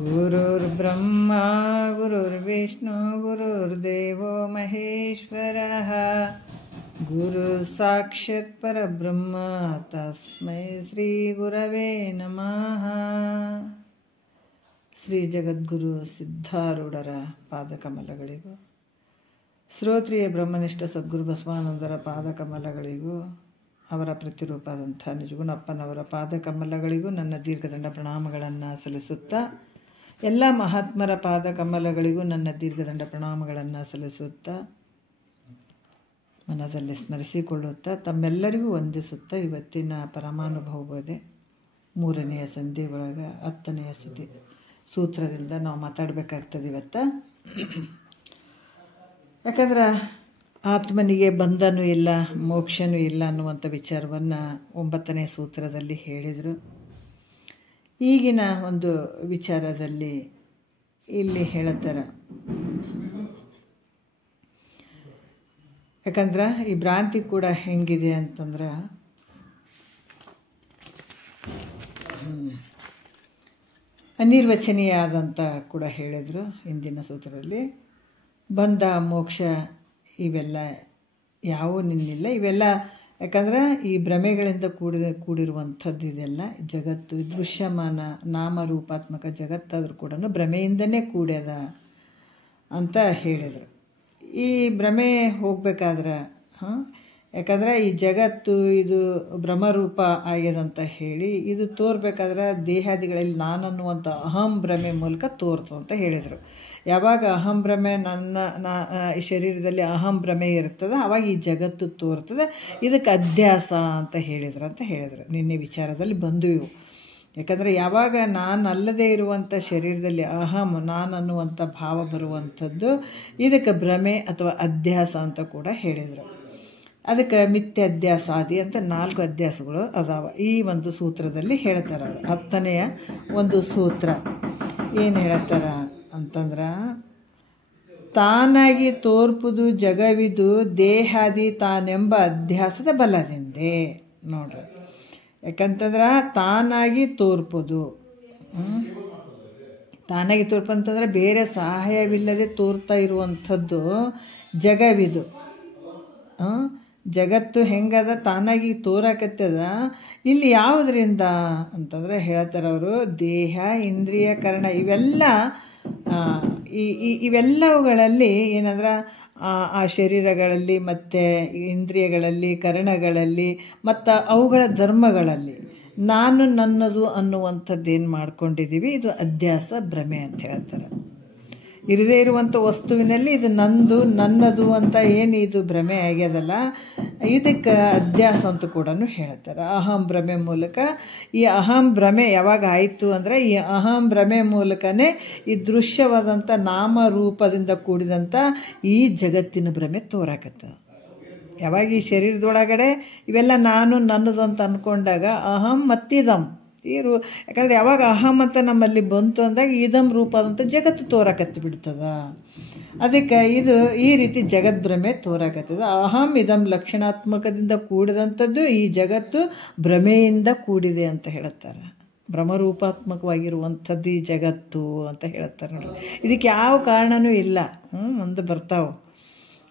गुरुर्ब्रह्मा गुरुर्विष्णु गुरुर्देवो महेश्वरः गुरुसाक्षात् परब्रह्म तस्मै ಶ್ರೀ ಗುರವೇ ನಮಃ. ಶ್ರೀ ಜಗದ್ಗುರು ಸಿದ್ಧಾರೂಢರ ಪಾದಕಮಲಗಳಿಗೂ, ಶ್ರೋತ್ರಿಯ ಬ್ರಹ್ಮನಿಷ್ಠ ಸದ್ಗುರು ಬಸವಾನಂದರ ಪಾದಕಮಲಗಳಿಗೂ, ಅವರ ಪ್ರತಿರೂಪದಂಥ ನಿಜಗುಣಪ್ಪನವರ ಪಾದಕಮಲಗಳಿಗೂ ನನ್ನ ದೀರ್ಘದಂಡ ಪ್ರಣಾಮಗಳನ್ನು ಸಲ್ಲಿಸುತ್ತಾ, ಎಲ್ಲ ಮಹಾತ್ಮರ ಪಾದಕಮಲಗಳಿಗೂ ನನ್ನ ದೀರ್ಘದಂಡ ಪ್ರಣಾಮಗಳನ್ನು ಸಲ್ಲಿಸುತ್ತಾ, ಮನದಲ್ಲಿ ಸ್ಮರಿಸಿಕೊಳ್ಳುತ್ತಾ, ತಮ್ಮೆಲ್ಲರಿಗೂ ವಂದಿಸುತ್ತಾ, ಇವತ್ತಿನ ಪರಮಾನುಭವ ಬೋಧೆ 3ನೆಯ ಸಂಧಿ ಒಳಗೆ 10ನೆಯ ಸೂತ್ರದಿಂದ ನಾವು ಮಾತಾಡಬೇಕಾಗ್ತದೆ ಇವತ್ತು. ಯಾಕಂದ್ರೆ ಆತ್ಮನಿಗೆ ಬಂಧನೂ ಇಲ್ಲ, ಮೋಕ್ಷನೂ ಇಲ್ಲ ಅನ್ನುವಂಥ ವಿಚಾರವನ್ನು 9ನೇ ಸೂತ್ರದಲ್ಲಿ ಹೇಳಿದರು. ಈಗಿನ ಒಂದು ವಿಚಾರದಲ್ಲಿ ಇಲ್ಲಿ ಹೇಳುತ್ತಾರೆ, ಯಾಕಂದ್ರೆ ಈ ಭ್ರಾಂತಿ ಕೂಡ ಹೆಂಗಿದೆ ಅಂತಂದ್ರೆ, ಅನಿರ್ವಚನೀಯ ಆದಂಥ ಕೂಡ ಹೇಳಿದರು ಹಿಂದಿನ ಸೂತ್ರದಲ್ಲಿ. ಬಂಧ ಮೋಕ್ಷ ಇವೆಲ್ಲ ಯಾವೂ ನಿನ್ನಿಲ್ಲ, ಇವೆಲ್ಲ ಯಾಕಂದ್ರೆ ಈ ಭ್ರಮೆಗಳಿಂದ ಕೂಡಿರುವಂಥದ್ದು ಇದೆಲ್ಲ ಜಗತ್ತು. ದೃಶ್ಯಮಾನ ನಾಮರೂಪಾತ್ಮಕ ಜಗತ್ತಾದರೂ ಕೂಡ ಭ್ರಮೆಯಿಂದನೇ ಕೂಡ್ಯದ ಅಂತ ಹೇಳಿದರು. ಈ ಭ್ರಮೆ ಹೋಗಬೇಕಾದ್ರೆ ಯಾಕಂದ್ರೆ ಈ ಜಗತ್ತು ಇದು ಭ್ರಮರೂಪ ಆಗ್ಯದಂತ ಹೇಳಿ ಇದು ತೋರ್ಬೇಕಾದ್ರೆ ದೇಹಾದಿಗಳಲ್ಲಿ ನಾನನ್ನುವಂಥ ಅಹಂ ಭ್ರಮೆ ಮೂಲಕ ತೋರ್ತಂತ ಹೇಳಿದರು. ಯಾವಾಗ ಅಹಂ ಭ್ರಮೆ ಈ ಶರೀರದಲ್ಲಿ ಅಹಂ ಭ್ರಮೆ ಇರ್ತದೆ, ಆವಾಗ ಈ ಜಗತ್ತು ತೋರ್ತದೆ. ಇದಕ್ಕೆ ಅಧ್ಯಾಸ ಅಂತ ಹೇಳಿದರು ನಿನ್ನೆ ವಿಚಾರದಲ್ಲಿ ಬಂದು ಇವು. ಯಾಕಂದರೆ ಯಾವಾಗ ನಾನಲ್ಲದೆ ಇರುವಂಥ ಶರೀರದಲ್ಲಿ ಅಹಂ ನಾನು ಅನ್ನುವಂಥ ಭಾವ ಬರುವಂಥದ್ದು, ಇದಕ್ಕೆ ಭ್ರಮೆ ಅಥವಾ ಅಧ್ಯಾಸ ಅಂತ ಕೂಡ ಹೇಳಿದರು. ಅದಕ್ಕೆ ಮಿಥ್ಯಾಧ್ಯಾಸಾದಿ ಅಂತ 4 ಅಧ್ಯಾಸಗಳು ಅದಾವ. ಈ ಒಂದು ಸೂತ್ರದಲ್ಲಿ ಹೇಳ್ತಾರೆ ಅವರು. 10ನೆಯ ಒಂದು ಸೂತ್ರ ಏನು ಹೇಳ್ತಾರ ಅಂತಂದ್ರೆ, ತಾನಾಗಿ ತೋರ್ಪುದು ಜಗವಿದು ದೇಹಾದಿ ತಾನೆಂಬ ಅಧ್ಯಾಸದ ಬಲದಿಂದೆ. ನೋಡ್ರಿ, ಯಾಕಂತಂದ್ರೆ ತಾನಾಗಿ ತೋರ್ಪುದು, ತಾನಾಗಿ ತೋರ್ಪು ಅಂತಂದ್ರೆ ಬೇರೆ ಸಹಾಯವಿಲ್ಲದೆ ತೋರ್ತಾ ಇರುವಂಥದ್ದು ಜಗವಿದು. ಜಗತ್ತು ಹೆಂಗದ ತಾನಾಗಿ ತೋರಾಕತ್ತದ. ಇಲ್ಲಿ ಯಾವುದರಿಂದ ಅಂತಂದರೆ ಹೇಳ್ತಾರೆ ಅವರು, ದೇಹ ಇಂದ್ರಿಯ ಕರ್ಣ ಇವೆಲ್ಲವುಗಳಲ್ಲಿ ಏನಂದ್ರೆ ಆ ಶರೀರಗಳಲ್ಲಿ ಮತ್ತು ಇಂದ್ರಿಯಗಳಲ್ಲಿ ಕರ್ಣಗಳಲ್ಲಿ ಮತ್ತು ಅವುಗಳ ಧರ್ಮಗಳಲ್ಲಿ ನಾನು ನನ್ನದು ಅನ್ನುವಂಥದ್ದು ಏನು ಮಾಡ್ಕೊಂಡಿದ್ದೀವಿ, ಇದು ಅಧ್ಯಾಸ ಭ್ರಮೆ ಅಂತ ಹೇಳ್ತಾರೆ. ಇರದೇ ಇರುವಂಥ ವಸ್ತುವಿನಲ್ಲಿ ಇದು ನಂದು ನನ್ನದು ಅಂತ ಏನು ಇದು ಭ್ರಮೆ ಆಗ್ಯದಲ್ಲ, ಇದಕ್ಕೆ ಅಧ್ಯಾಸ ಅಂತ ಕೂಡ ಹೇಳ್ತಾರೆ. ಅಹಂ ಭ್ರಮೆ ಮೂಲಕ ಈ ಅಹಂ ಭ್ರಮೆ ಯಾವಾಗ ಆಯಿತು ಅಂದರೆ, ಈ ಅಹಂ ಭ್ರಮೆ ಮೂಲಕನೇ ಈ ದೃಶ್ಯವಾದಂಥ ನಾಮರೂಪದಿಂದ ಕೂಡಿದಂಥ ಈ ಜಗತ್ತಿನ ಭ್ರಮೆ ತೋರಾಕತ್ತದ. ಯಾವಾಗ ಈ ಶರೀರದೊಳಗಡೆ ಇವೆಲ್ಲ ನಾನು ನನ್ನದು ಅಂತ ಅಂದ್ಕೊಂಡಾಗ ಅಹಂ ಮತ್ತಿದಂ ಯಾಕಂದರೆ ಯಾವಾಗ ಅಹಂ ಅಂತ ನಮ್ಮಲ್ಲಿ ಬಂತು ಅಂದಾಗ ಇದಂ ರೂಪದಂಥ ಜಗತ್ತು ತೋರಾಕತ್ತಿ ಬಿಡ್ತದ. ಅದಕ್ಕೆ ಇದು ಈ ರೀತಿ ಜಗದ್ಭ್ರಮೆ ತೋರಾಕತ್ತದ. ಅಹಂ ಇದಂ ಲಕ್ಷಣಾತ್ಮಕದಿಂದ ಕೂಡಿದಂಥದ್ದು ಈ ಜಗತ್ತು ಭ್ರಮೆಯಿಂದ ಕೂಡಿದೆ ಅಂತ ಹೇಳುತ್ತಾರೆ. ಭ್ರಮರೂಪಾತ್ಮಕವಾಗಿರುವಂಥದ್ದು ಈ ಜಗತ್ತು ಅಂತ ಹೇಳುತ್ತಾರೆ. ನೋಡಿ, ಇದಕ್ಕೆ ಯಾವ ಕಾರಣವೂ ಇಲ್ಲ. ಮುಂದೆ ಬರ್ತಾವೆ.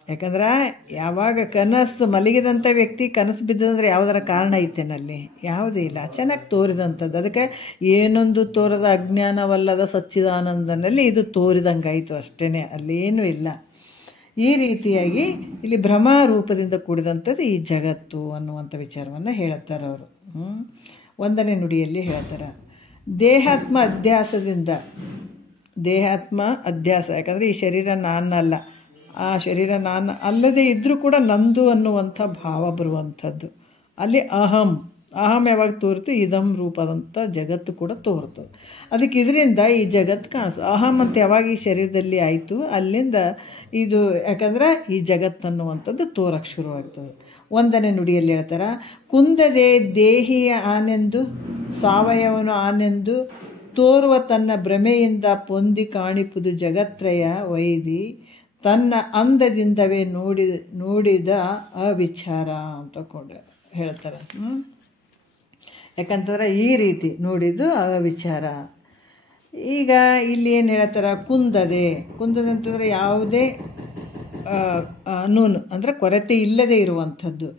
ಯಾಕಂದ್ರೆ ಯಾವಾಗ ಕನಸು ಮಲಗಿದಂಥ ವ್ಯಕ್ತಿ ಕನಸು ಬಿದ್ದದಂದ್ರೆ ಯಾವುದರ ಕಾರಣ ಐತೇನಲ್ಲಿ? ಯಾವುದೇ ಇಲ್ಲ, ಚೆನ್ನಾಗಿ ತೋರಿದಂಥದ್ದು. ಅದಕ್ಕೆ ಏನೊಂದು ತೋರದ ಅಜ್ಞಾನವಲ್ಲದ ಸಚ್ಚಿದಾನಂದನಲ್ಲಿ ಇದು ತೋರಿದಂಗಾಯಿತು ಅಷ್ಟೇ, ಅಲ್ಲೇನೂ ಇಲ್ಲ. ಈ ರೀತಿಯಾಗಿ ಇಲ್ಲಿ ಭ್ರಮ ರೂಪದಿಂದ ಕೂಡಿದಂಥದ್ದು ಈ ಜಗತ್ತು ಅನ್ನುವಂಥ ವಿಚಾರವನ್ನು ಹೇಳುತ್ತಾರೆ ಅವರು. 1ನೇ ನುಡಿಯಲ್ಲಿ ಹೇಳ್ತಾರೆ, ದೇಹಾತ್ಮ ಅಧ್ಯಾಸ. ಯಾಕಂದರೆ ಈ ಶರೀರ ನಾನಲ್ಲ, ಆ ಶರೀರ ನಾನು ಅಲ್ಲದೆ ಇದ್ದರೂ ಕೂಡ ನಂದು ಅನ್ನುವಂಥ ಭಾವ ಬರುವಂಥದ್ದು. ಅಲ್ಲಿ ಅಹಂ ಯಾವಾಗ ತೋರಿತು, ಇದಂ ರೂಪದಂಥ ಜಗತ್ತು ಕೂಡ ತೋರ್ತದೆ. ಅದಕ್ಕೆ ಇದರಿಂದ ಈ ಜಗತ್ತು ಕಾಣಿಸ್ತದೆ. ಅಹಂ ಅಂತ ಯಾವಾಗ ಈ ಶರೀರದಲ್ಲಿ ಆಯಿತು, ಅಲ್ಲಿಂದ ಇದು ಯಾಕಂದ್ರೆ ಈ ಜಗತ್ತನ್ನುವಂಥದ್ದು ತೋರಕ್ಕೆ ಶುರುವಾಗ್ತದೆ. 1ನೇ ನುಡಿಯಲ್ಲಿ ಹೇಳ್ತಾರೆ, ಕುಂದದೆ ದೇಹಿಯ ಆನೆಂದು ಸಾವಯವನು ಆನೆಂದು ತೋರುವ ತನ್ನ ಭ್ರಮೆಯಿಂದ ಪೊಂದಿ ಕಾಣಿಪುದು ಜಗತ್ರಯ ವೈದಿ ತನ್ನ ಅಂದದಿಂದವೇ ನೋಡಿದ ಅವಿಚಾರ ಅಂತ ಹೇಳ್ತಾರೆ. ಯಾಕಂತಂದ್ರೆ ಈ ರೀತಿ ನೋಡಿದ್ದು ಅವಿಚಾರ. ಈಗ ಇಲ್ಲಿ ಏನು ಹೇಳ್ತಾರೆ, ಕುಂದದೆ ಅಂತಂದರೆ ಯಾವುದೇ ನೂನು ಅಂದರೆ ಕೊರತೆ ಇಲ್ಲದೆ ಇರುವಂಥದ್ದು.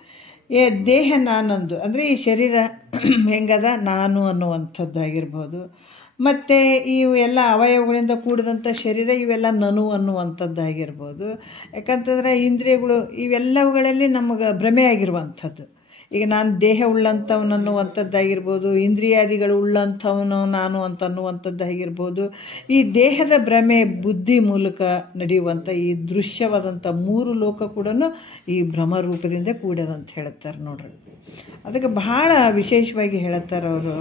ದೇಹ ನಾನಂದು ಅಂದರೆ ಈ ಶರೀರ ಹೆಂಗದ ನಾನು ಅನ್ನುವಂಥದ್ದಾಗಿರ್ಬೋದು. ಮತ್ತು ಇವು ಎಲ್ಲ ಅವಯವಗಳಿಂದ ಕೂಡಿದಂಥ ಶರೀರ ಇವೆಲ್ಲ ನನು ಅನ್ನುವಂಥದ್ದಾಗಿರ್ಬೋದು. ಯಾಕಂತಂದರೆ ಇಂದ್ರಿಯಗಳು ಇವೆಲ್ಲವುಗಳಲ್ಲಿ ನಮಗೆ ಭ್ರಮೆ ಆಗಿರುವಂಥದ್ದು. ಈಗ ನಾನು ದೇಹ ಉಳ್ಳಂಥವನು ಅನ್ನುವಂಥದ್ದಾಗಿರ್ಬೋದು, ಇಂದ್ರಿಯಾದಿಗಳು ಉಳ್ಳಂಥವನು ನಾನು ಅಂತ ಅನ್ನುವಂಥದ್ದಾಗಿರ್ಬೋದು. ಈ ದೇಹದ ಭ್ರಮೆ ಬುದ್ಧಿ ಮೂಲಕ ನಡೆಯುವಂಥ ಈ ದೃಶ್ಯವಾದಂಥ 3 ಲೋಕ ಕೂಡ ಈ ಭ್ರಮರೂಪದಿಂದ ಕೂಡ್ಯದಂತ ಹೇಳ್ತಾರೆ ನೋಡ್ರಿ. ಅದಕ್ಕೆ ಬಹಳ ವಿಶೇಷವಾಗಿ ಹೇಳ್ತಾರೆ ಅವರು.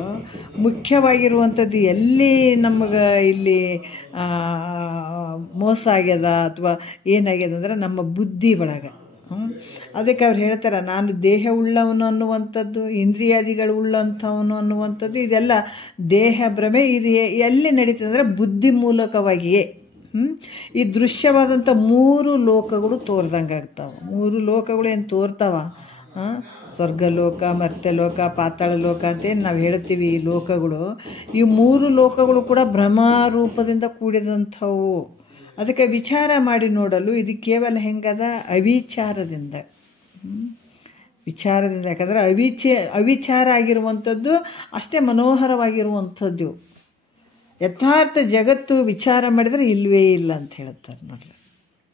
ಮುಖ್ಯವಾಗಿರುವಂಥದ್ದು ಎಲ್ಲಿ ನಮಗೆ ಇಲ್ಲಿ ಮೋಸ ಆಗ್ಯದ ಅಥವಾ ಏನಾಗ್ಯದ ಅಂದ್ರೆ ನಮ್ಮ ಬುದ್ಧಿ ಒಳಗೆ. ಅದಕ್ಕೆ ಅವ್ರು ಹೇಳ್ತಾರೆ, ನಾನು ದೇಹ ಉಳ್ಳವನು ಅನ್ನುವಂಥದ್ದು, ಇಂದ್ರಿಯಾದಿಗಳು ಉಳ್ಳಂಥವನು ಅನ್ನುವಂಥದ್ದು, ಇದೆಲ್ಲ ದೇಹ ಭ್ರಮೆ. ಇದು ಎಲ್ಲಿ ನಡೀತದೆ ಅಂದರೆ ಬುದ್ಧಿ ಮೂಲಕವಾಗಿಯೇ ಈ ದೃಶ್ಯವಾದಂಥ 3 ಲೋಕಗಳು ತೋರ್ದಂಗೆ ಆಗ್ತಾವೆ. 3 ಲೋಕಗಳು ಏನು ತೋರ್ತಾವ, ಸ್ವರ್ಗಲೋಕ, ಮರ್ತ್ಯಲೋಕ, ಪಾತಾಳ ಲೋಕ ಅಂತೇನು ನಾವು ಹೇಳ್ತೀವಿ. ಈ ಲೋಕಗಳು, ಈ 3 ಲೋಕಗಳು ಕೂಡ ಭ್ರಮಾರೂಪದಿಂದ ಕೂಡಿದಂಥವು. ಅದಕ್ಕೆ ವಿಚಾರ ಮಾಡಿ ನೋಡಲು ಇದು ಕೇವಲ ಹೆಂಗದ, ಅವಿಚಾರದಿಂದ. ಯಾಕಂದರೆ ಅವಿಚಾರ ಆಗಿರುವಂಥದ್ದು ಅಷ್ಟೇ ಮನೋಹರವಾಗಿರುವಂಥದ್ದು. ಯಥಾರ್ಥ ಜಗತ್ತು ವಿಚಾರ ಮಾಡಿದರೆ ಇಲ್ಲವೇ ಇಲ್ಲ ಅಂತ ಹೇಳ್ತಾರೆ ನೋಡ್ರಿ.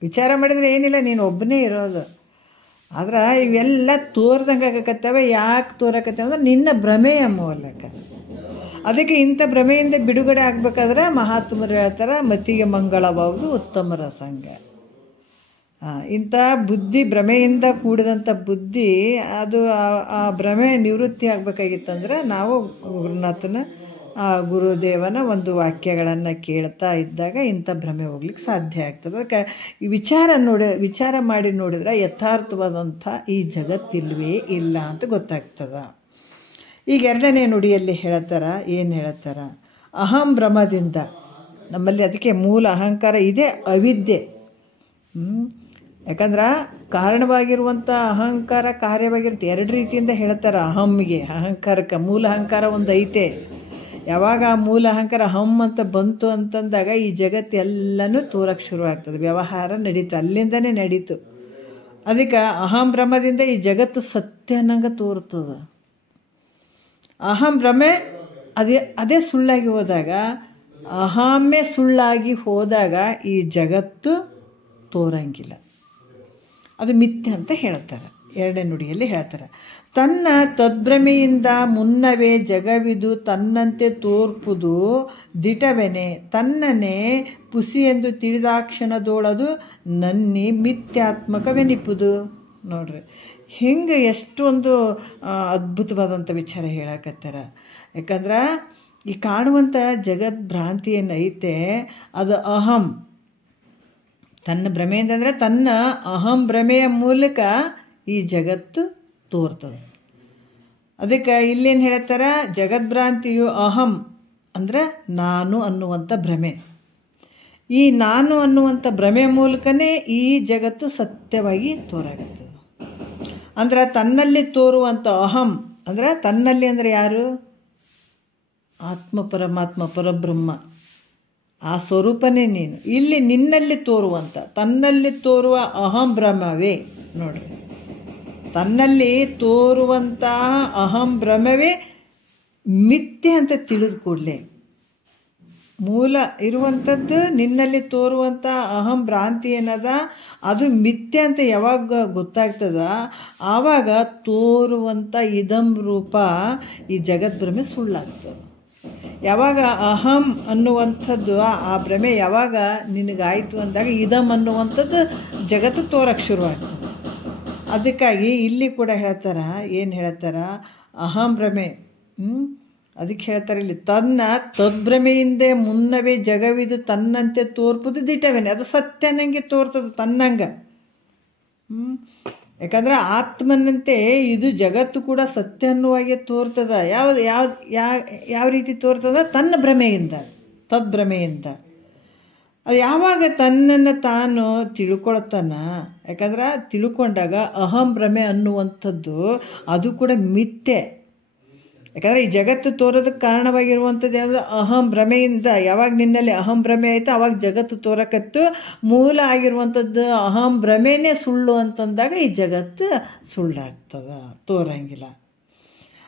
ವಿಚಾರ ಮಾಡಿದರೆ ಏನಿಲ್ಲ, ನೀನು ಒಬ್ಬನೇ ಇರೋದು. ಆದ್ರೆ ಇವೆಲ್ಲ ತೋರ್ದಂಗೆ ಆಗಕತ್ತವೆ. ಯಾಕೆ ತೋರಕತ್ತವೆ ಅಂದ್ರೆ ನಿನ್ನ ಭ್ರಮೆಯ ಮೂಲಕ. ಅದಕ್ಕೆ ಇಂಥ ಭ್ರಮೆಯಿಂದ ಬಿಡುಗಡೆ ಆಗಬೇಕಾದ್ರೆ ಮಹಾತ್ಮರು ಹೇಳ್ತಾರೆ, ಮತಿಗೆ ಮಂಗಳವಾವುದು ಉತ್ತಮರ ಸಂಘ. ಇಂಥ ಬುದ್ಧಿ, ಭ್ರಮೆಯಿಂದ ಕೂಡಿದಂಥ ಬುದ್ಧಿ, ಅದು ಆ ಭ್ರಮೆ ನಿವೃತ್ತಿ ಆಗಬೇಕಾಗಿತ್ತಂದ್ರೆ ನಾವು ಗುರುನಾಥನ ಗುರುದೇವನ ಒಂದು ವಾಕ್ಯಗಳನ್ನು ಕೇಳ್ತಾ ಇದ್ದಾಗ ಇಂಥ ಭ್ರಮೆ ಹೋಗ್ಲಿಕ್ಕೆ ಸಾಧ್ಯ ಆಗ್ತದೆ. ಅದಕ್ಕೆ ಈ ವಿಚಾರ ಮಾಡಿ ನೋಡಿದ್ರೆ ಯಥಾರ್ಥವಾದಂಥ ಈ ಜಗತ್ತಿಲ್ವೇ ಇಲ್ಲ ಅಂತ ಗೊತ್ತಾಗ್ತದೆ. ಈಗ 2ನೇ ನುಡಿಯಲ್ಲಿ ಹೇಳ್ತಾರ, ಏನು ಹೇಳ್ತಾರ, ಅಹಂ ಭ್ರಮದಿಂದ ನಮ್ಮಲ್ಲಿ ಅದಕ್ಕೆ ಮೂಲ ಅಹಂಕಾರ ಇದೆ, ಅವಿದ್ಯೆ. ಯಾಕಂದ್ರೆ ಕಾರಣವಾಗಿರುವಂಥ ಅಹಂಕಾರ ಕಾರ್ಯವಾಗಿರುತ್ತೆ. 2 ರೀತಿಯಿಂದ ಹೇಳ್ತಾರೆ ಅಹಮ್ಗೆ, ಅಹಂಕಾರಕ್ಕೆ. ಮೂಲ ಅಹಂಕಾರ ಒಂದು ಐತೆ. ಯಾವಾಗ ಆ ಮೂಲ ಅಹಂಕಾರ ಹಮ್ ಅಂತ ಬಂತು ಅಂತಂದಾಗ ಈ ಜಗತ್ತೆಲ್ಲನೂ ತೋರಕ್ಕೆ ಶುರು ಆಗ್ತದೆ, ವ್ಯವಹಾರ ನಡೀತು, ಅಲ್ಲಿಂದನೇ ನಡೀತು. ಅದಕ್ಕೆ ಅಹಂ ಭ್ರಮದಿಂದ ಈ ಜಗತ್ತು ಸತ್ಯ ಅನ್ನಂಗೆ ತೋರ್ತದೆ. ಅಹಂ ಭ್ರಮೆ ಅದೇ ಸುಳ್ಳಾಗಿ ಹೋದಾಗ, ಅಹಮ್ಮೇ ಸುಳ್ಳಾಗಿ ಹೋದಾಗ ಈ ಜಗತ್ತು ತೋರಂಗಿಲ್ಲ, ಅದು ಮಿಥ್ಯೆ ಅಂತ ಹೇಳ್ತಾರೆ. 2ನೇ ನುಡಿಯಲ್ಲಿ ಹೇಳ್ತಾರೆ, ತನ್ನ ತದ್ಭ್ರಮೆಯಿಂದ ಮುನ್ನವೇ ಜಗವಿದು ತನ್ನಂತೆ ತೋರ್ಪುದು ದಿಟವೆನೆ, ತನ್ನನ್ನೇ ಪುಸಿಯೆಂದು ತಿಳಿದಾಕ್ಷಣದೊಳದು ನನ್ನಿ ಮಿಥ್ಯಾತ್ಮಕವೆನಿಪುದು. ನೋಡ್ರಿ ಹೆಂಗೆ ಎಷ್ಟೊಂದು ಅದ್ಭುತವಾದಂಥ ವಿಚಾರ ಹೇಳಕತ್ತಾರ. ಯಾಕಂದ್ರೆ ಈ ಕಾಣುವಂಥ ಜಗದ್ಭ್ರಾಂತಿ ಏನೈತೆ ಅದು ಅಹಂ, ತನ್ನ ಭ್ರಮೆ ಅಂತಂದರೆ ತನ್ನ ಅಹಂ ಭ್ರಮೆಯ ಮೂಲಕ ಈ ಜಗತ್ತು ತೋರ್ತದೆ. ಅದಕ್ಕೆ ಇಲ್ಲೇನು ಹೇಳ್ತಾರ, ಜಗದ್ಭ್ರಾಂತಿಯು ಅಹಂ ಅಂದರೆ ನಾನು ಅನ್ನುವಂಥ ಭ್ರಮೆ. ಈ ನಾನು ಅನ್ನುವಂಥ ಭ್ರಮೆ ಮೂಲಕನೇ ಈ ಜಗತ್ತು ಸತ್ಯವಾಗಿ ತೋರಾಗುತ್ತದೆ. ಅಂದ್ರೆ ತನ್ನಲ್ಲಿ ತೋರುವಂಥ ಅಹಂ ಅಂದರೆ ತನ್ನಲ್ಲಿ ಅಂದರೆ ಯಾರು, ಆತ್ಮ ಪರಮಾತ್ಮ ಪರಬ್ರಹ್ಮ, ಆ ಸ್ವರೂಪನೇ ನೀನು. ಇಲ್ಲಿ ನಿನ್ನಲ್ಲಿ ತೋರುವಂಥ, ತನ್ನಲ್ಲಿ ತೋರುವ ಅಹಂ ಭ್ರಮವೇ ನೋಡ್ರಿ, ತನ್ನಲ್ಲಿ ತೋರುವಂತಹ ಅಹಂ ಭ್ರಮವೇ ಮಿಥ್ಯೆ ಅಂತ ತಿಳಿದು ಕೂಡಲೇ, ಮೂಲ ಇರುವಂಥದ್ದು ನಿನ್ನಲ್ಲಿ ತೋರುವಂಥ ಅಹಂ ಭ್ರಾಂತಿ ಏನದ ಅದು ಮಿಥ್ಯೆ ಅಂತ ಯಾವಾಗ ಗೊತ್ತಾಗ್ತದ, ಆವಾಗ ತೋರುವಂಥ ಇದಂ ರೂಪ ಈ ಜಗದ್ಭ್ರಮೆ ಸುಳ್ಳಾಗ್ತದೆ. ಯಾವಾಗ ಅಹಂ ಅನ್ನುವಂಥದ್ದು ಆ ಭ್ರಮೆ ಯಾವಾಗ ನಿನಗಾಯಿತು ಅಂದಾಗ ಇದಂ ಅನ್ನುವಂಥದ್ದು ಜಗತ್ತು ತೋರಕ್ಕೆ ಶುರುವಾಗ್ತದೆ. ಅದಕ್ಕಾಗಿ ಇಲ್ಲಿ ಕೂಡ ಹೇಳ್ತಾರ, ಏನು ಹೇಳ್ತಾರ, ಅಹಂ ಭ್ರಮೆ. ಅದಕ್ಕೆ ಹೇಳ್ತಾರೆ ಇಲ್ಲಿ, ತನ್ನ ತದ್ಭ್ರಮೆಯಿಂದೇ ಮುನ್ನವೇ ಜಗವಿದು ತನ್ನಂತೆ ತೋರ್ಪುದು ದಿಟವೇನೆ, ಅದು ಸತ್ಯ ನಂಗೆ ತೋರ್ತದೆ ತನ್ನಂಗೆ. ಯಾಕಂದ್ರೆ ಆತ್ಮನಂತೆ ಇದು ಜಗತ್ತು ಕೂಡ ಸತ್ಯ ಅನ್ನುವಾಗೆ ತೋರ್ತದ. ಯಾವ ರೀತಿ ತೋರ್ತದ, ತನ್ನ ಭ್ರಮೆಯಿಂದ, ತದ್ಭ್ರಮೆಯಿಂದ. ಅದು ಯಾವಾಗ ತನ್ನನ್ನು ತಾನು ತಿಳ್ಕೊಳ್ತಾನ, ಯಾಕಂದ್ರೆ ತಿಳ್ಕೊಂಡಾಗ ಅಹಂ ಭ್ರಮೆ ಅನ್ನುವಂಥದ್ದು ಅದು ಕೂಡ ಮಿಥ್ಯೆ. ಯಾಕಂದರೆ ಈ ಜಗತ್ತು ತೋರೋದಕ್ಕೆ ಕಾರಣವಾಗಿರುವಂಥದ್ದು ಯಾವುದು? ಅಹಂ ಭ್ರಮೆಯಿಂದ. ಯಾವಾಗ ನಿನ್ನಲ್ಲಿ ಅಹಂ ಭ್ರಮೆ ಆಯಿತು ಆವಾಗ ಜಗತ್ತು ತೋರಕತ್ತು. ಮೂಲ ಆಗಿರುವಂಥದ್ದು ಅಹಂ ಭ್ರಮೆನೇ ಸುಳ್ಳು ಅಂತಂದಾಗ ಈ ಜಗತ್ತು ಸುಳ್ಳಾಗ್ತದೆ, ತೋರಂಗಿಲ್ಲ.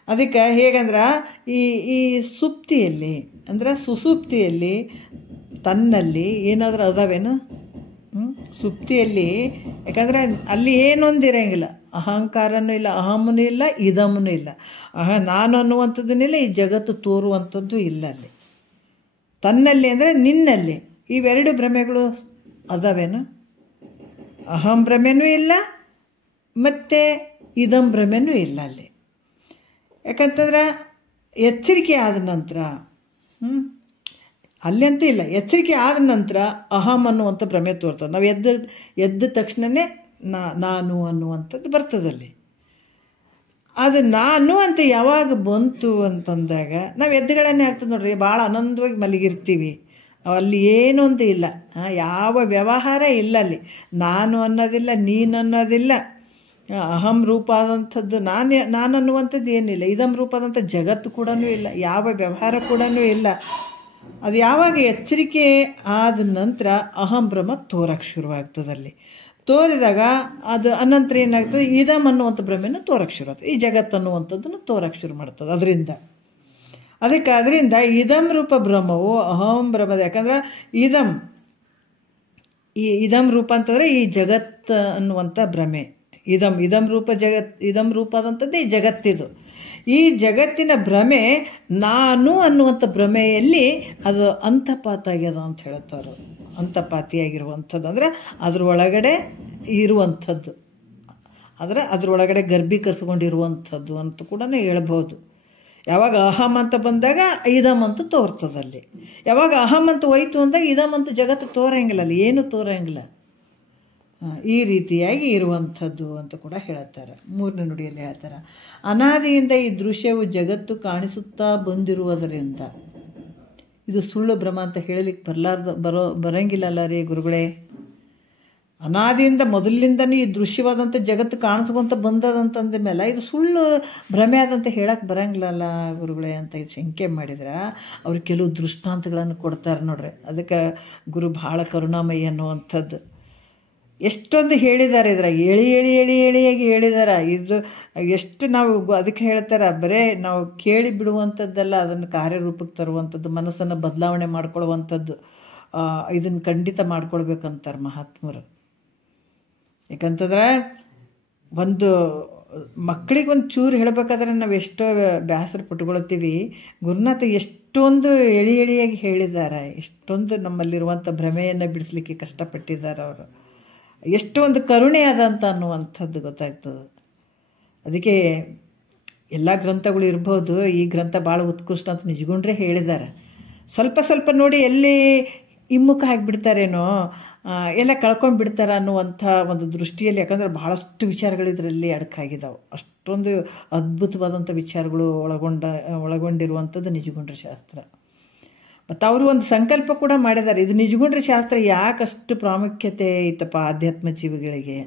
ಅದಕ್ಕೆ ಹೇಗಂದ್ರೆ ಈ ಸುಪ್ತಿಯಲ್ಲಿ ಅಂದರೆ ಸುಸುಪ್ತಿಯಲ್ಲಿ ತನ್ನಲ್ಲಿ ಏನಾದರೂ ಅದಾವೇನು? ಸುಪ್ತಿಯಲ್ಲಿ ಯಾಕಂದರೆ ಅಲ್ಲಿ ಏನೊಂದಿರಂಗಿಲ್ಲ, ಅಹಂಕಾರನೂ ಇಲ್ಲ, ಅಹಮನೂ ಇಲ್ಲ, ಇದಮನೂ ಇಲ್ಲ, ನಾನು ಅನ್ನುವಂಥದ್ದನ್ನಿಲ್ಲ, ಈ ಜಗತ್ತು ತೋರುವಂಥದ್ದು ಇಲ್ಲ ಅಲ್ಲಿ. ತನ್ನಲ್ಲಿ ಅಂದರೆ ನಿನ್ನಲ್ಲಿ ಇವೆರಡು ಭ್ರಮೆಗಳು ಅದಾವೇನು? ಅಹಂ ಭ್ರಮೆನೂ ಇಲ್ಲ ಮತ್ತು ಇದಂ ಭ್ರಮೆನೂ ಇಲ್ಲ ಅಲ್ಲಿ. ಯಾಕಂತಂದ್ರೆ ಎಚ್ಚರಿಕೆ ಆದ ನಂತರ ಅಲ್ಲಿ ಅಂತೂ ಇಲ್ಲ, ಎಚ್ಚರಿಕೆ ಆದ ನಂತರ ಅಹಂ ಅನ್ನುವಂಥ ಭ್ರಮೆ ತೋರ್ತದೆ. ನಾವು ಎದ್ದ ತಕ್ಷಣವೇ ನಾನು ಅನ್ನುವಂಥದ್ದು ಬರ್ತದಲ್ಲಿ. ಅದು ನಾನು ಅಂತ ಯಾವಾಗ ಬಂತು ಅಂತಂದಾಗ ನಾವು ಎದ್ದುಗಳನ್ನೇ ಆಗ್ತದೆ ನೋಡ್ರಿ, ಭಾಳ ಆನಂದವಾಗಿ ಮಲಗಿರ್ತೀವಿ. ಅಲ್ಲಿ ಏನೂ ಅಂತ ಇಲ್ಲ, ಯಾವ ವ್ಯವಹಾರ ಇಲ್ಲ ಅಲ್ಲಿ. ನಾನು ಅನ್ನೋದಿಲ್ಲ, ನೀನು ಅನ್ನೋದಿಲ್ಲ, ಅಹಂ ರೂಪ ಆದಂಥದ್ದು ನಾನು ಅನ್ನುವಂಥದ್ದು ಏನಿಲ್ಲ, ಇದಂ ರೂಪ ಆದಂಥ ಜಗತ್ತು ಕೂಡ ಇಲ್ಲ, ಯಾವ ವ್ಯವಹಾರ ಕೂಡ ಇಲ್ಲ. ಅದು ಯಾವಾಗ ಎಚ್ಚರಿಕೆ ಆದ ನಂತರ ಅಹಂ ಭ್ರಮ ತೋರಕ್ಕೆ ಶುರುವಾಗ್ತದಲ್ಲಿ. ತೋರಿದಾಗ ಅದು ಅನಂತರ ಏನಾಗ್ತದೆ? ಇದಂ ಅನ್ನುವಂಥ ಭ್ರಮೆಯನ್ನು ತೋರಕ್ಕೆ ಶುರು ಆಗ್ತದೆ, ಈ ಜಗತ್ತು ಅನ್ನುವಂಥದ್ದನ್ನು ತೋರಕ್ಕೆ ಶುರು ಮಾಡ್ತದೆ. ಅದರಿಂದ ಇದಂ ರೂಪ ಭ್ರಮವು ಅಹಂ ಭ್ರಮದ. ಯಾಕಂದ್ರೆ ಇದಂ ರೂಪ ಅಂತಂದರೆ ಈ ಜಗತ್ತು ಅನ್ನುವಂಥ ಭ್ರಮೆ. ಇದಂ ರೂಪ ಆದಂಥದ್ದು ಈ ಜಗತ್ತಿದು. ಈ ಜಗತ್ತಿನ ಭ್ರಮೆ ನಾನು ಅನ್ನುವಂಥ ಭ್ರಮೆಯಲ್ಲಿ ಅದು ಅಂತಪಾತ ಆಗ್ಯದ ಅಂತ ಹೇಳ್ತಾರೆ. ಅಂತಪಾತಿಯಾಗಿರುವಂಥದ್ದು ಅಂದರೆ ಅದರೊಳಗಡೆ ಇರುವಂಥದ್ದು, ಅದರೊಳಗಡೆ ಗರ್ಭೀಕರಿಸ್ಕೊಂಡಿರುವಂಥದ್ದು ಅಂತ ಕೂಡ ಹೇಳ್ಬೋದು. ಯಾವಾಗ ಅಹಂ ಅಂತ ಬಂದಾಗ ಇದಂ ಅಂತ ತೋರ್ತದಲ್ಲಿ. ಯಾವಾಗ ಅಹಂ ಅಂತ ಹೋಯ್ತು ಅಂದಾಗ ಇದಂ ಅಂತ ಜಗತ್ತು ತೋರಂಗಿಲ್ಲ, ಅಲ್ಲಿ ಏನೂ ತೋರಂಗಿಲ್ಲ. ಈ ರೀತಿಯಾಗಿ ಇರುವಂಥದ್ದು ಅಂತ ಕೂಡ ಹೇಳ್ತಾರೆ. 3ನೇ ನುಡಿಯಲ್ಲಿ ಹೇಳ್ತಾರೆ, ಅನಾದಿಯಿಂದ ಈ ದೃಶ್ಯವು ಜಗತ್ತು ಕಾಣಿಸುತ್ತಾ ಬಂದಿರುವುದರಿಂದ ಇದು ಸುಳ್ಳು ಭ್ರಮ ಅಂತ ಹೇಳಲಿಕ್ಕೆ ಬರಂಗಿಲ್ಲಲ್ಲ ರೀ ಗುರುಗಳೇ. ಅನಾದಿಯಿಂದ ಮೊದಲಿನಿಂದನೂ ಈ ದೃಶ್ಯವಾದಂಥ ಜಗತ್ತು ಕಾಣಿಸ್ಕೊಂತ ಬಂದದಂತಂದ ಮೇಲೆ ಇದು ಸುಳ್ಳು ಭ್ರಮೆ ಆದಂತ ಹೇಳಕ್ಕೆ ಬರಂಗಿಲ್ಲಲ್ಲ ಗುರುಗಳೇ ಅಂತ ಶಂಕೆ ಮಾಡಿದ್ರೆ ಅವ್ರು ಕೆಲವು ದೃಷ್ಟಾಂತಗಳನ್ನು ಕೊಡ್ತಾರೆ ನೋಡ್ರಿ. ಅದಕ್ಕೆ ಗುರು ಭಾಳ ಕರುಣಾಮಯಿ ಅನ್ನುವಂಥದ್ದು ಎಷ್ಟೊಂದು ಹೇಳಿದ್ದಾರೆ. ಇದ್ರಾಗ ಎಳಿಯಾಗಿ ಹೇಳಿದ್ದಾರೆ. ಇದು ಎಷ್ಟು ನಾವು ಅದಕ್ಕೆ ಹೇಳ್ತಾರೆ, ಬರೇ ನಾವು ಕೇಳಿ ಬಿಡುವಂಥದ್ದೆಲ್ಲ, ಅದನ್ನು ಕಾರ್ಯರೂಪಕ್ಕೆ ತರುವಂಥದ್ದು, ಮನಸ್ಸನ್ನು ಬದಲಾವಣೆ ಮಾಡ್ಕೊಳ್ಳುವಂಥದ್ದು, ಇದನ್ನು ಖಂಡಿತ ಮಾಡ್ಕೊಳ್ಬೇಕಂತಾರೆ ಮಹಾತ್ಮರು. ಯಾಕಂತಂದ್ರೆ ಒಂದು ಮಕ್ಕಳಿಗೆ ಒಂದು ಚೂರು ಹೇಳಬೇಕಾದ್ರೆ ನಾವು ಎಷ್ಟೋ ಬೇಸರ ಪಟ್ಕೊಳ್ತೀವಿ. ಗುರುನಾಥ ಎಷ್ಟೊಂದು ಎಳಿಯಾಗಿ ಹೇಳಿದ್ದಾರೆ, ಎಷ್ಟೊಂದು ನಮ್ಮಲ್ಲಿರುವಂಥ ಭ್ರಮೆಯನ್ನು ಬಿಡಿಸ್ಲಿಕ್ಕೆ ಕಷ್ಟಪಟ್ಟಿದ್ದಾರೆ ಅವರು. ಎಷ್ಟೊಂದು ಕರುಣೆ ಅದಂತ ಅನ್ನುವಂಥದ್ದು ಗೊತ್ತಾಗ್ತದೆ. ಅದಕ್ಕೆ ಎಲ್ಲ ಗ್ರಂಥಗಳು ಇರ್ಬೋದು, ಈ ಗ್ರಂಥ ಭಾಳ ಉತ್ಕೃಷ್ಟ ಅಂತ ನಿಜಗುಂಡ್ರೆ ಹೇಳಿದ್ದಾರೆ. ಸ್ವಲ್ಪ ನೋಡಿ ಎಲ್ಲಿ ಹಿಮ್ಮುಖ ಆಗಿಬಿಡ್ತಾರೇನೋ, ಎಲ್ಲ ಕಳ್ಕೊಂಡು ಬಿಡ್ತಾರೆ ಅನ್ನುವಂಥ ಒಂದು ದೃಷ್ಟಿಯಲ್ಲಿ. ಯಾಕಂದರೆ ಭಾಳಷ್ಟು ವಿಚಾರಗಳು ಇದರಲ್ಲಿ ಅಡಕಾಗಿದ್ದಾವೆ. ಅಷ್ಟೊಂದು ಅದ್ಭುತವಾದಂಥ ವಿಚಾರಗಳು ಒಳಗೊಂಡಿರುವಂಥದ್ದು ನಿಜಗುಂಡ್ರ ಶಾಸ್ತ್ರ. ಮತ್ತು ಅವರು ಒಂದು ಸಂಕಲ್ಪ ಕೂಡ ಮಾಡಿದ್ದಾರೆ. ಇದು ನಿಜಗುಂಡ್ರ ಶಾಸ್ತ್ರ ಯಾಕಷ್ಟು ಪ್ರಾಮುಖ್ಯತೆ ಐತಪ್ಪ ಆಧ್ಯಾತ್ಮ ಜೀವಿಗಳಿಗೆ